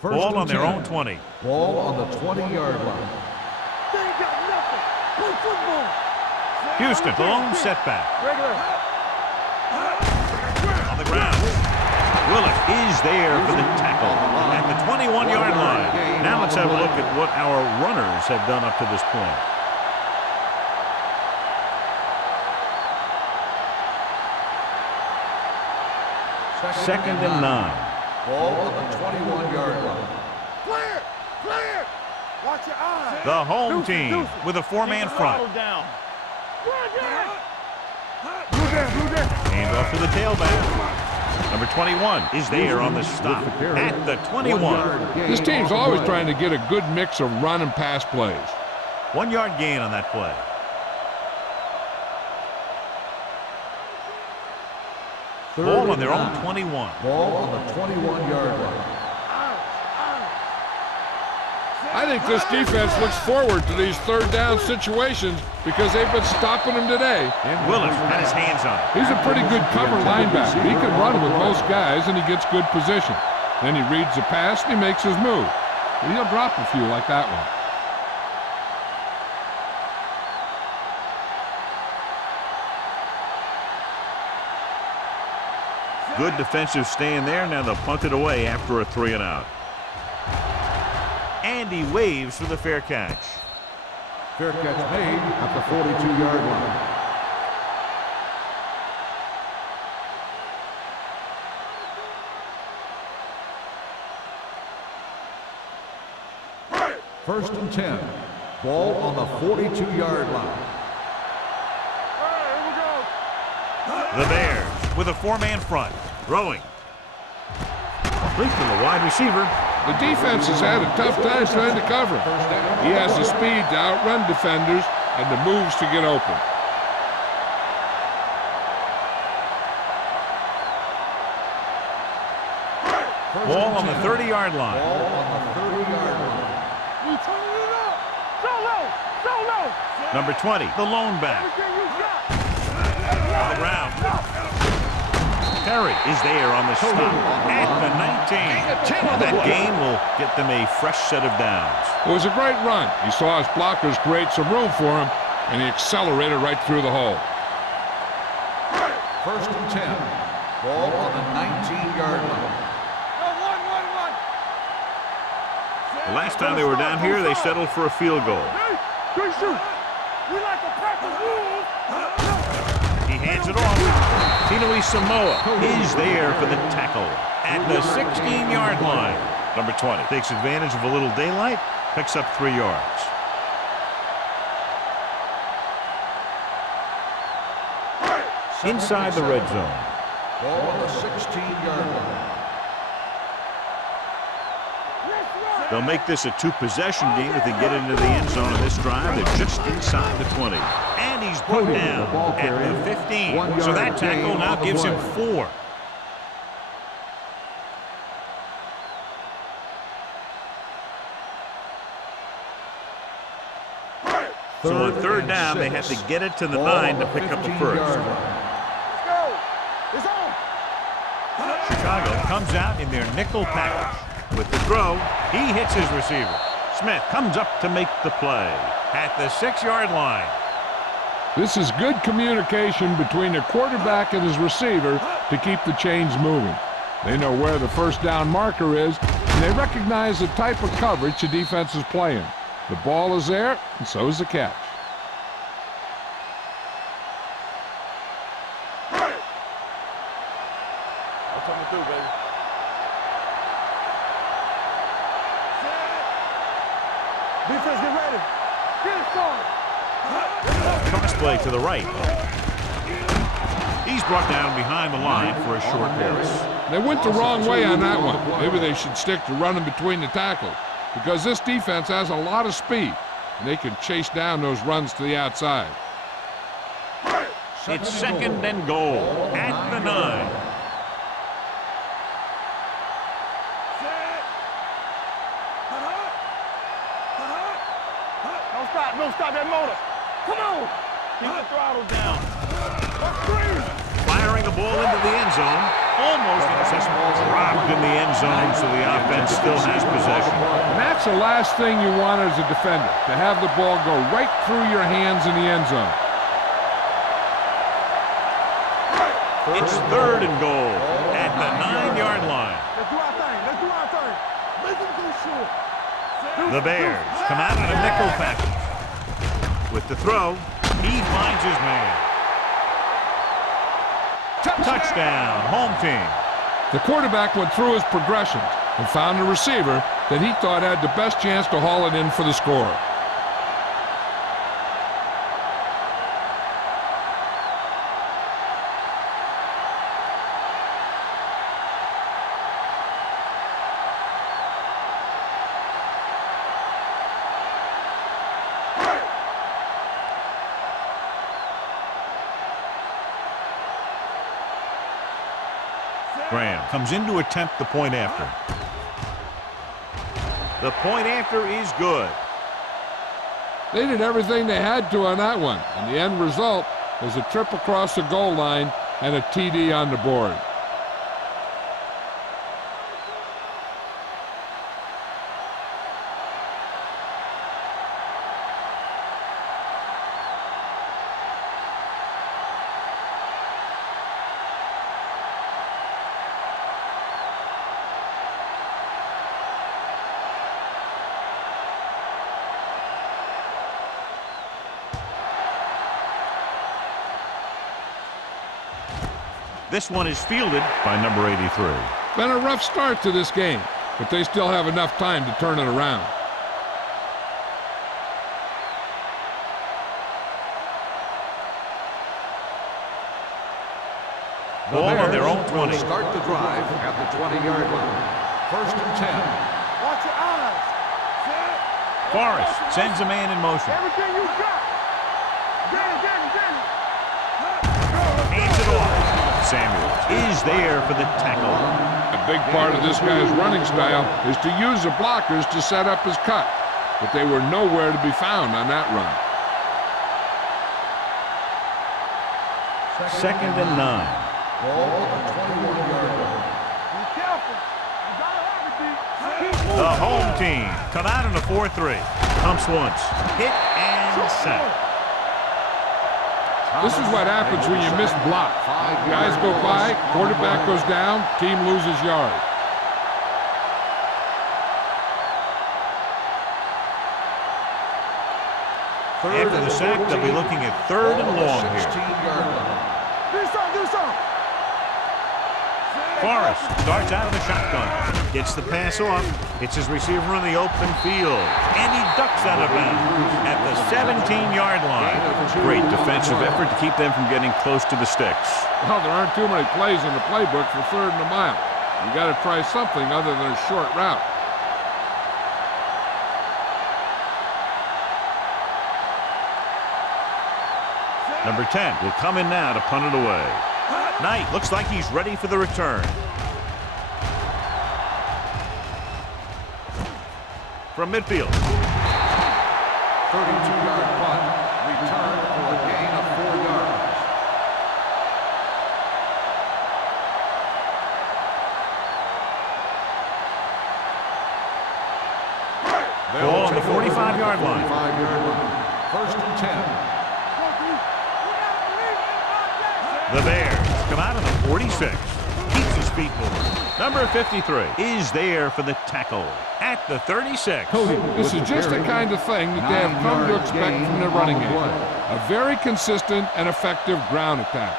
Ball on their own 20. Ball on the 20-yard line. They ain't got nothing. Play football. Houston, the lone setback. Regular. On the ground. Willett is there for the tackle at the 21-yard line. Now let's have a look at what our runners have done up to this point. Second and 9. Ball on the 21-yard line. Clear. Watch your eyes. The home team with a 4-man front. Down. Hand off to the tailback. Number 21 is there on the stop at the 21. This team's always trying to get a good mix of run and pass plays. 1-yard gain on that play. Ball on their own 21. Ball on the 21-yard line. I think this defense looks forward to these 3rd down situations because they've been stopping them today. Willett had his hands on it. He's a pretty good cover linebacker. He can run with most guys, and he gets good position. Then he reads the pass, and he makes his move. But he'll drop a few like that one. Good defensive stand there. Now they'll punt it away after a 3 and out. And he waves for the fair catch. Fair catch made at the 42-yard line. First and 10. Ball on the 42-yard line. The Bears with a four-man front. Throwing. Complete to the wide receiver. The defense has had a tough time trying to cover him. He has the speed to outrun defenders and the moves to get open. Ball on the 30-yard line. Ball on the 30-yard line. You turn it up. So low. Number 20, the lone back. Everything you got. On the ground. Terry is there on the stop at the 19. Well, that gain will get them a fresh set of downs. It was a great run. He saw his blockers create some room for him, and he accelerated right through the hole. First and 10. Ball on the 19-yard line. The last time they were down here, they settled for a field goal. Good shoot. We like to practice rules. He hands it off. Tinui Samoa is there for the tackle at the 16-yard line. Number 20 takes advantage of a little daylight, picks up 3 yards. Inside the red zone. Ball on the 16-yard line. They'll make this a two-possession game if they get into the end zone in this drive. They're just inside the 20. And he's brought down at the 15. So that tackle now gives him 4. So on third down, they have to get it to the 9 to pick up the first. Let's go. It's on. Chicago comes out in their nickel package. With the throw, he hits his receiver. Smith comes up to make the play at the 6-yard line. This is good communication between the quarterback and his receiver to keep the chains moving. They know where the first down marker is, and they recognize the type of coverage the defense is playing. The ball is there, and so is the catch. That's coming through, baby. Defense, get ready. Get it started. Cross play to the right. He's brought down behind the line for a short pass. They went the wrong way on that one. Maybe they should stick to running between the tackles, because this defense has a lot of speed, and they can chase down those runs to the outside. It's second and goal at the 9. Don't stop that motor. Come on. Keep the throttle down. Firing the ball into the end zone. Almost inaccessible. Dropped in the end zone, so the offense still has possession. And that's the last thing you want as a defender, to have the ball go right through your hands in the end zone. It's third and goal at the 9-yard line. Let's do our thing. Let's do our thing. Make them go short. The Bears come out in a nickel package. With the throw, he finds his man. Touchdown, home team. The quarterback went through his progressions and found a receiver that he thought had the best chance to haul it in for the score. Graham comes in to attempt the point after. The point after is good. They did everything they had to on that one, and the end result was a trip across the goal line and a TD on the board. This one is fielded by number 83. Been a rough start to this game, but they still have enough time to turn it around. The Ball on their Bears own 20. will start the drive at the 20-yard line. First and 10. Watch your eyes. Forrest sends a man in motion. Everything you got. Get it. Hands it off. Samuels is there for the tackle. A big part of this guy's running style is to use the blockers to set up his cut, but they were nowhere to be found on that run. Second and 9. Ball on the 21-yard line. Be careful. You gotta have it, D. The home team come out in a 4-3. Pumps once. Hit and sack. This is what happens when you miss block. Guys go by, quarterback goes down, team loses yard. After the sack, they'll be looking at third and long here. 16-yard line. Do something. Forrest starts out of the shotgun. Gets the pass off. Hits his receiver in the open field. And he ducks out of bounds at the 17-yard line. Great defensive effort to keep them from getting close to the sticks. Well, there aren't too many plays in the playbook for third and a mile. You got to try something other than a short route. Number 10 will come in now to punt it away. Knight looks like he's ready for the return. From midfield. 32-yard punt. Return for a gain of 4 yards. Ball on the 45-yard line. 45-yard line. First and 10. The Bears come out of the 46. Keeps his feet moving. Number 53 is there for the tackle at the 36. This is just the kind of thing that they have come to expect from their running game. A very consistent and effective ground attack.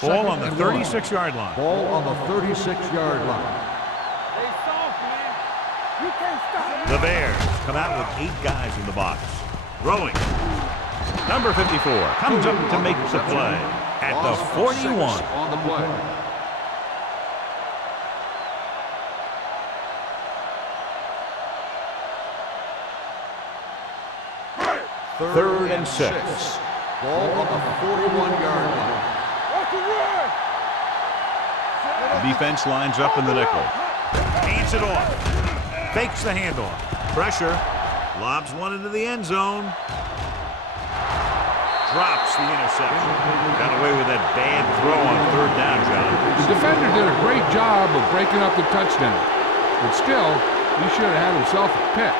Ball on the 36-yard line. Ball on the 36-yard line. Stay soft, man. You can't stop. The Bears come out with 8 guys in the box. Throwing. Number 54 comes up to make the play at the 41. On the play. Third and 6. Ball on the 41-yard line. Watch the run. Defense lines up in the nickel. Hands it off. Fakes the handoff. Pressure. Lobs one into the end zone. Drops the interception. Got away with that bad throw on third down, John. The defender did a great job of breaking up the touchdown. But still, he should have had himself a pick.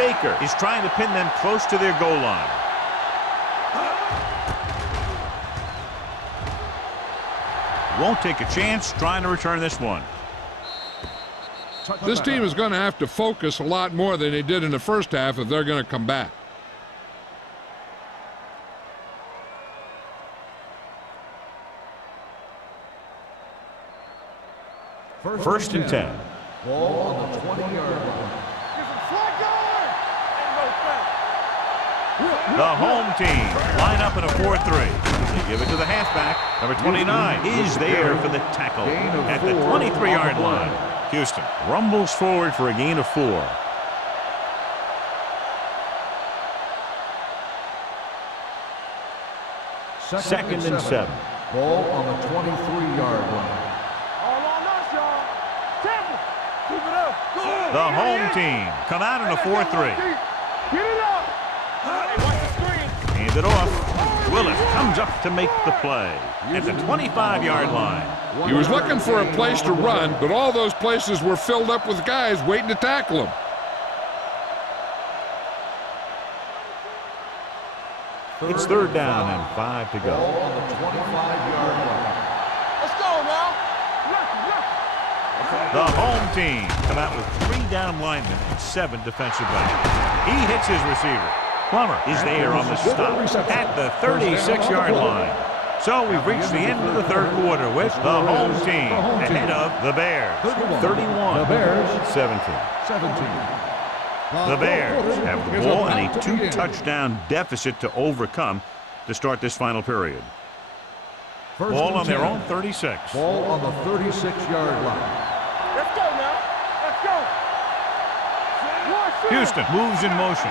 Baker is trying to pin them close to their goal line. Won't take a chance trying to return this one. This team is going to have to focus a lot more than they did in the first half if they're going to come back. First and 10. Ball on the 20-yard line. The home team line up in a 4-3. They give it to the halfback. Number 29 is there for the tackle at the 23-yard line. Houston rumbles forward for a gain of 4. Second and 7. Ball on the 23-yard line. All on us, y'all. Temple. Keep it up. Go. The home team come out in a 4-3. Get it up. Hey, watch the screen. Hand it off. Willis comes up to make the play at the 25-yard line. He was looking for a place to run, but all those places were filled up with guys waiting to tackle him. It's third down and 5 to go. Ball on the 25-yard line. Let's go now. The home team come out with 3 down linemen and 7 defensive backs. He hits his receiver. Plummer is there on the stop at the 36-yard line. So we've reached the end of the third quarter with the home team ahead of the Bears, 31. The Bears, 17. 17. The Bears have the ball and a 2-touchdown deficit to overcome to start this final period. Ball on their own 36. Ball on the 36-yard line. Let's go now. Let's go. Houston moves in motion.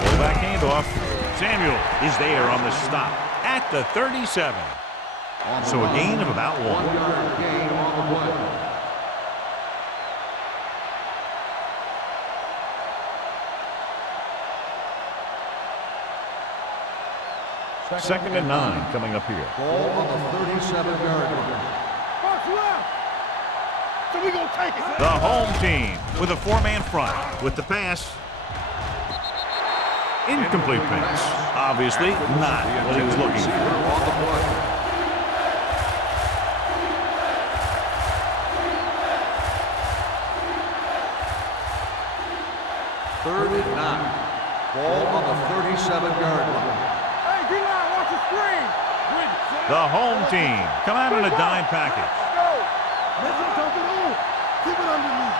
Fullback handoff. Samuel is there on the stop at the 37. So a gain of about 1. 1-yard gain on the play. Second and 9 coming up here. Ball on the 37-yard line. Box left. So we gonna take it. The home team with a 4-man front with the pass. Incomplete pass. Obviously not what he was looking for. On the play. Third and 9. Ball on the 37-yard line. Hey, D-line, watch the screen. The home team come out in a dime package. Let's go. Listen to the move. Keep it underneath.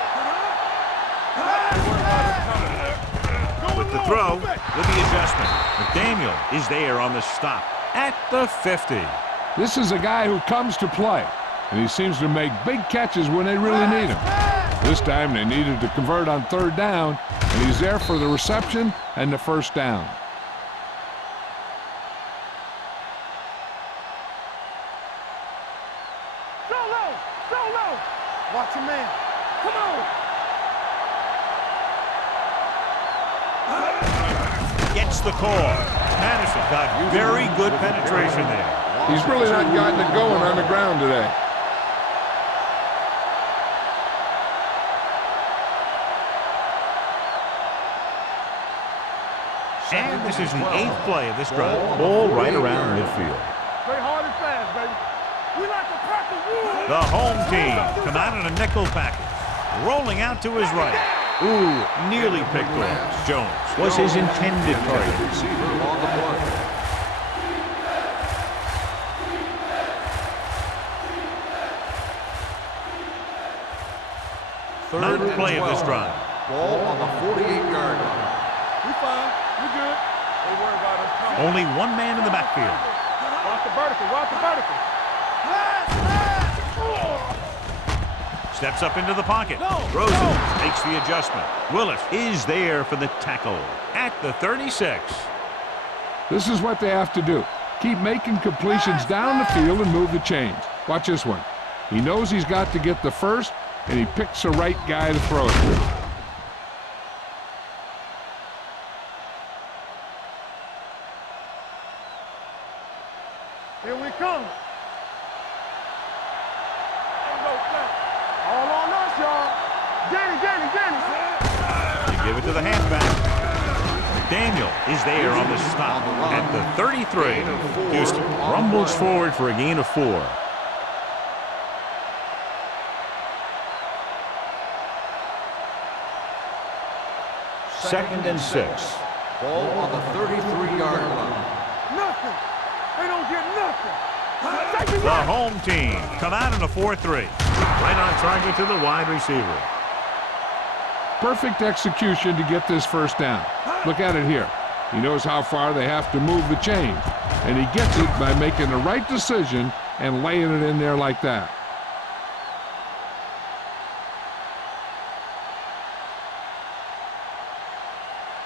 With the throw, with the adjustment. McDaniel is there on the stop at the 50. This is a guy who comes to play, and he seems to make big catches when they really need him. This time they needed to convert on third down, and he's there for the reception and the first down. Solo. Watch your man. Come on. Gets the call. Madison got very good penetration there. He's really not gotten it going on the ground today. And this is the 8th play of this drive. Ball right around midfield. Play hard and fast, baby. We like to crack the wood. The home team come out in a nickel package. Rolling out to his right. Ooh, nearly picked off. Jones was his intended target. Receiver on the play. Ninth play of this drive. Ball on the 48-yard line. We fine. We good. They worry about us coming. Only one man in the backfield. Watch the vertical. Watch the vertical. Steps up into the pocket. Throws it. Makes the adjustment. Willis is there for the tackle at the 36. This is what they have to do. Keep making completions down the field and move the chains. Watch this one. He knows he's got to get the first, and he picks the right guy to throw it to. Here we come. All on us, y'all. Danny. They give it to the halfback. McDaniel is there on the stop at the 33. Houston rumbles forward for a gain of 4. Second and 6. Ball on the 33-yard line. Nothing. They don't get nothing. The home team come out in a 4-3. Right on target to the wide receiver. Perfect execution to get this first down. Look at it here. He knows how far they have to move the chain, and he gets it by making the right decision and laying it in there like that.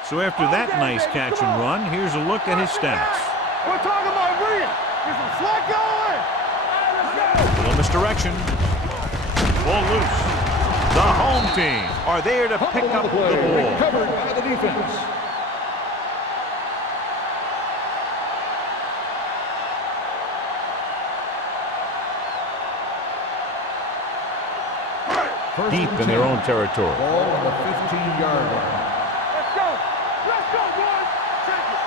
So after that nice catch and run, here's a look at his stats. We're talking about Reed. Get some slack going. Little misdirection. Ball loose. The home team are there to pick up the ball. Covered by the defense. Deep in their own territory. Ball on the 15-yard line. Let's go, boys. Take it.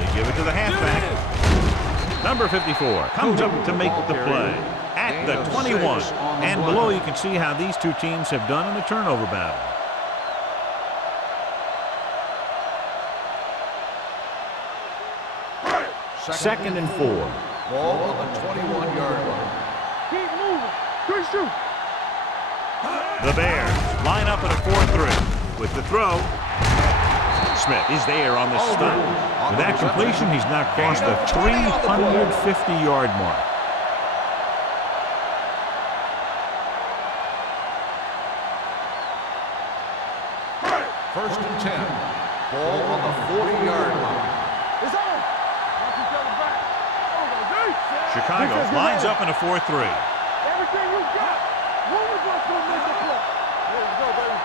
They give it to the halfback. Number 54 comes up to make the play at the 21. And below you can see how these two teams have done in the turnover battle. 2nd and 4. Ball on the 21-yard line. Keep moving. Good shoot. The Bears line up at a 4-3. With the throw, Smith is there on the stop. With that completion, he's now crossed the 350-yard mark. First and 10. Ball on the 40-yard line. It's on. Watch each other back. Chicago lines up in a 4-3. Everything you got. One of us will make a play. There you go, baby.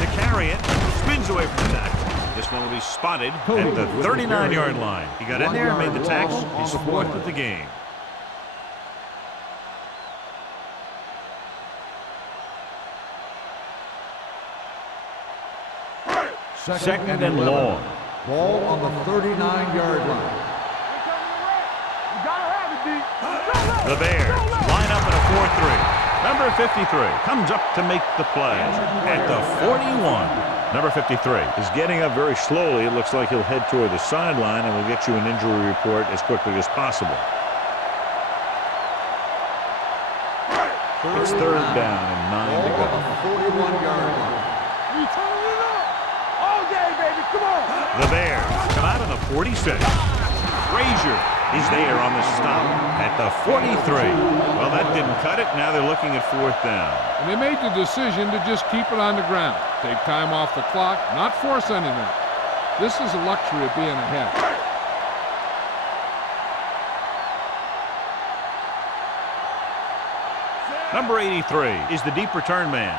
To carry it, spins away from the tackle. This one will be spotted at the 39-yard line. He got in there, made the tackle. He's 4th of the game. Second and long. Ball on the 39-yard line. You gotta have it, D. The Bears line up in a 4-3. Number 53 comes up to make the play at the 41. Number 53 is getting up very slowly. It looks like he'll head toward the sideline, and we'll get you an injury report as quickly as possible. It's 3rd down and 9 to go. 41-yard line. You turning it up. All day, baby. Come on. The Bears come out on the 46. Frazier is there on the stop at the 43. Well, that didn't cut it. Now they're looking at 4th down. And they made the decision to just keep it on the ground. Take time off the clock, not force anything. This is a luxury of being ahead. Number 83 is the deep return man.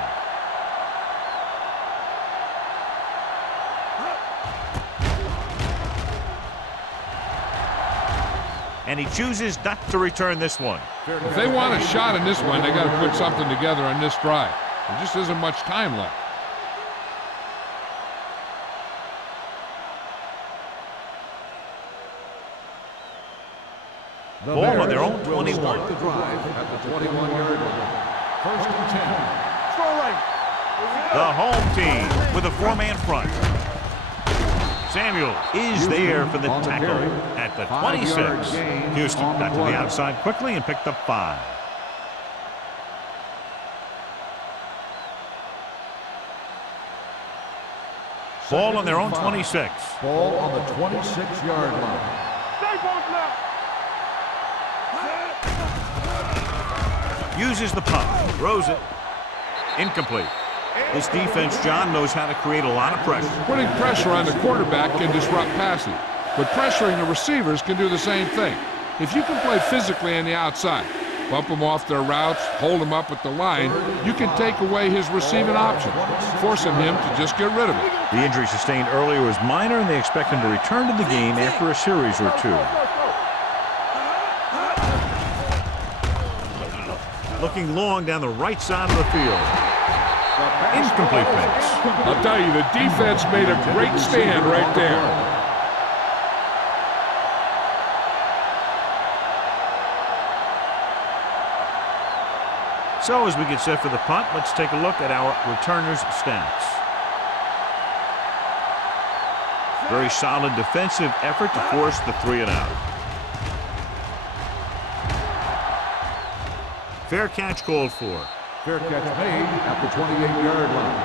And he chooses not to return this one. If they want a shot in this one, they got to put something together on this drive. There just isn't much time left. The Ball on Bears their own will 21. start the drive at the 21-yard line. First and 10. Strong right. The home team with a 4-man front. Samuel is there for the tackle at the 26. Houston got to the outside quickly and picked up 5. Ball on their own 26. Ball on the 26-yard line. Stay both left. Uses the pump. Throws it. Incomplete. This defense, John, knows how to create a lot of pressure. Putting pressure on the quarterback can disrupt passing, but pressuring the receivers can do the same thing. If you can play physically on the outside, bump them off their routes, hold them up at the line, you can take away his receiving option, forcing him to just get rid of it. The injury sustained earlier was minor, and they expect him to return to the game after a series or 2. Looking long down the right side of the field. Incomplete pass. I'll tell you, the defense made a great stand right there. So as we get set for the punt, let's take a look at our returners' stats. Very solid defensive effort to force the 3 and out. Fair catch called for. Fair catch made at the 28-yard line.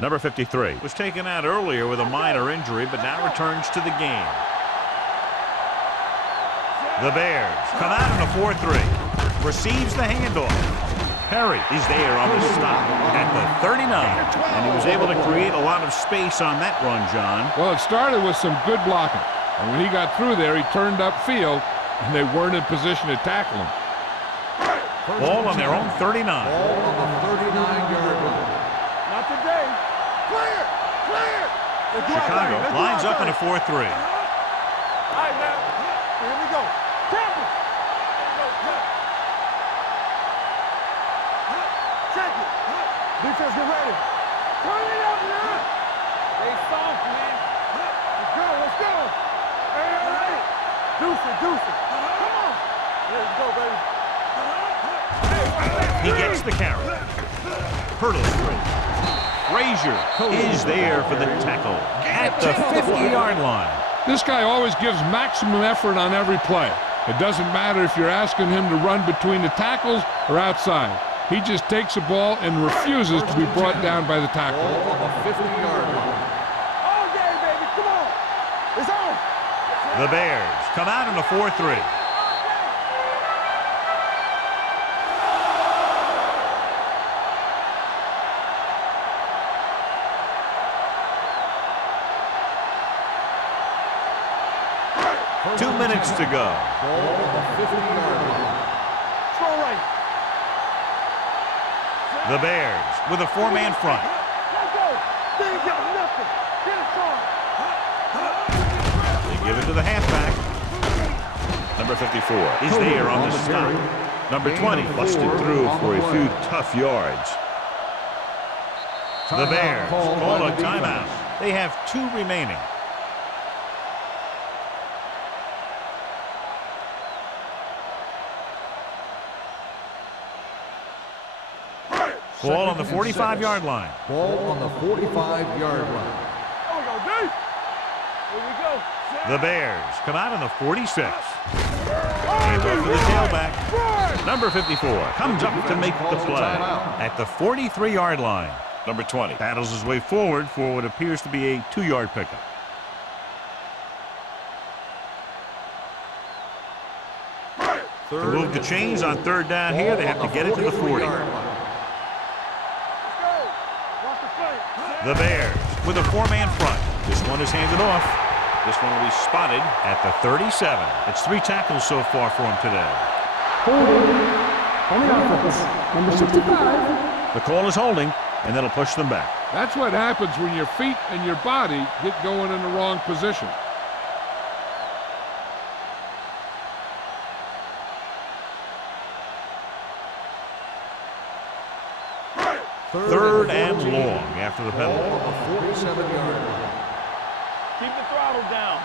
Number 53 was taken out earlier with a minor injury, but now returns to the game. The Bears come out in a 4-3. Receives the handoff. Perry is there on the stop at the 39, and he was able to create a lot of space on that run, John. Well, it started with some good blocking, and when he got through there, he turned upfield, and they weren't in position to tackle him. Ball on their own 39. Ball on the 39-yard line. Not today. Clear. Clear. Chicago lines up in a 4-3. All right, now. Here we go. Tackle. Check it. Defense, get ready. Turn it up now. They soft, man. Let's go. Let's go. Hey. Deuce it. Come on. There you go, baby. He gets the carry. Hurdles through. Frazier is there for the tackle at the 50-yard line. This guy always gives maximum effort on every play. It doesn't matter if you're asking him to run between the tackles or outside. He just takes the ball and refuses to be brought down by the tackle. Ball on the 50-yard line. All day, baby. Come on. It's on. The Bears come out in a 4-3. Two minutes to go. Ball on the 50-yard line. Throw right. The Bears with a four-man front. Let's go. They ain't got nothing. Get it started. They give it to the halfback. Number 54 is there on the stop. Number 20 busted through for a few tough yards. The Bears call a timeout. They have 2 remaining. Ball on the 45-yard line. Ball on the 45-yard line. There we go, D. Here we go. The Bears come out on the 46. Hands off to the tailback. Number 54 comes up to make the play at the 43-yard line. Number 20 battles his way forward for what appears to be a 2-yard pickup. To move the chains on third down here, they have to get it to the 40. The Bears with a 4-man front. This one is handed off. This one will be spotted at the 37. It's 3 tackles so far for him today. Holding on the offense. Number 65. The call is holding, and that'll push them back. That's what happens when your feet and your body get going in the wrong position. Third and long after the penalty. Ball on the 47-yard line. Keep the throttle down.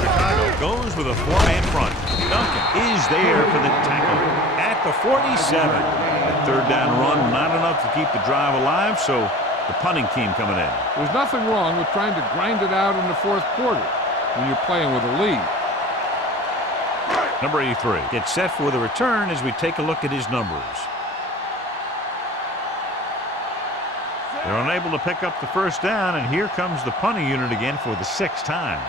Chicago goes with a 4-man front. Duncan is there for the tackle at the 47. A third down run, not enough to keep the drive alive, so the punting team coming in. There's nothing wrong with trying to grind it out in the fourth quarter when you're playing with a lead. Number 83 gets set for the return as we take a look at his numbers. They're unable to pick up the first down, and here comes the punting unit again for the 6th time.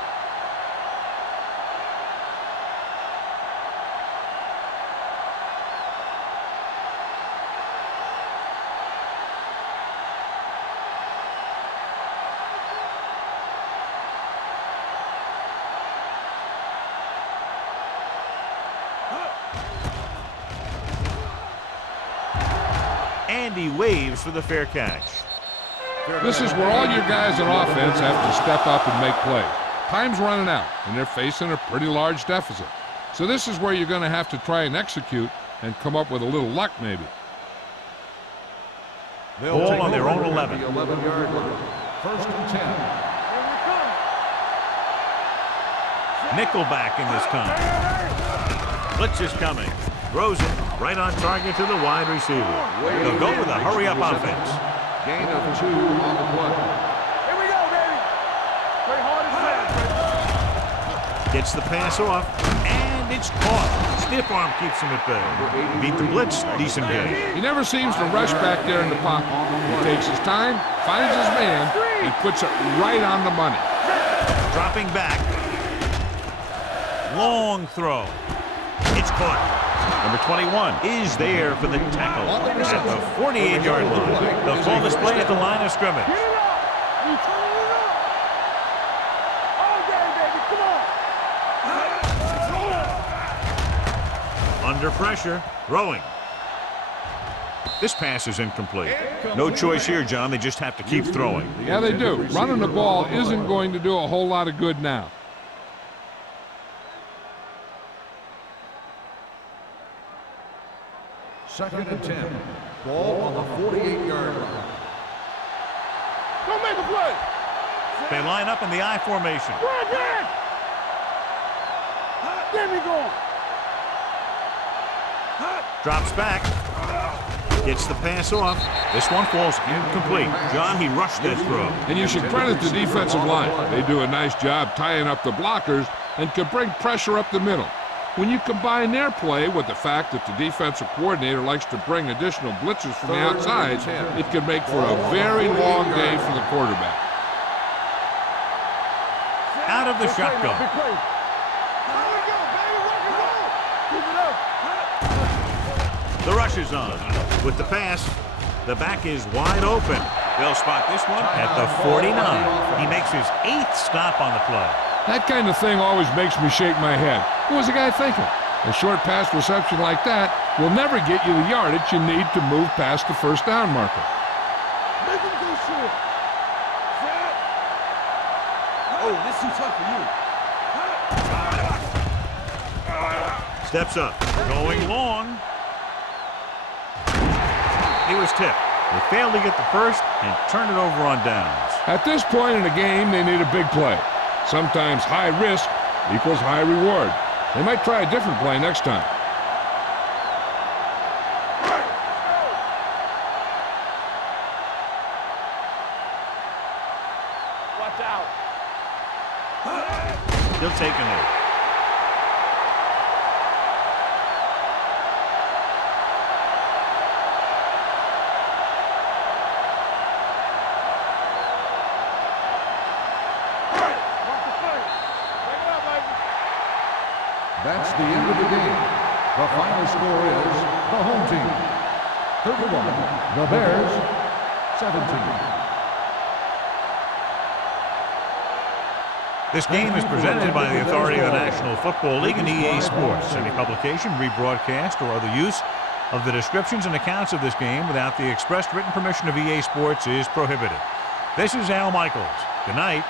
And he waves for the fair catch. This is where all your guys on offense have to step up and make plays. Time's running out, and they're facing a pretty large deficit. So this is where you're going to have to try and execute and come up with a little luck maybe. Ball on their own 11. The 11-yard line. First and 10. Nickelback in this time. Blitz is coming. Throws it right on target to the wide receiver. They'll go with a hurry-up offense. Gain of 2 on the play. Here we go, baby. Play hard and fast. Gets the pass off, and it's caught. Stiff arm keeps him at bay. Beat the blitz, decent game. He never seems to rush back there in the pocket. He takes his time, finds his man, and puts it right on the money. Dropping back. Long throw. It's caught. Number 21 is there for the tackle at the 48-yard line. The full display at the line of scrimmage. Get it up. You turn it up. All day, baby. Come on. Under pressure, throwing. This pass is incomplete. No choice here, John. They just have to keep throwing. Yeah, they do. Running the ball isn't going to do a whole lot of good now. Second and 10. Ball on the 48-yard line. Don't make a play. They line up in the I formation. Run, man. Get me going. Drops back. Gets the pass off. This one falls incomplete. John, he rushed that throw. And you should credit the defensive line. They do a nice job tying up the blockers and can bring pressure up the middle. When you combine their play with the fact that the defensive coordinator likes to bring additional blitzes from the outside, it can make for a very long day for the quarterback. Out of the shotgun. The rush is on. With the pass, the back is wide open. They'll spot this one at the 49. He makes his 8th stop on the play. That kind of thing always makes me shake my head. What was the guy thinking? A short pass reception like that will never get you the yardage you need to move past the first down marker. Make him go short. Oh, this is too tough for you. Steps up. Going long. He was tipped. They failed to get the first and turn it over on downs. At this point in the game, they need a big play. Sometimes high risk equals high reward. They might try a different play next time. Watch out. He'll take a knee. That's the end of the game. The final score is the home team 31, the Bears 17. This game is presented by the authority of the National Football League and EA Sports. Any publication, rebroadcast, or other use of the descriptions and accounts of this game without the expressed written permission of EA Sports is prohibited. This is Al Michaels. Good night.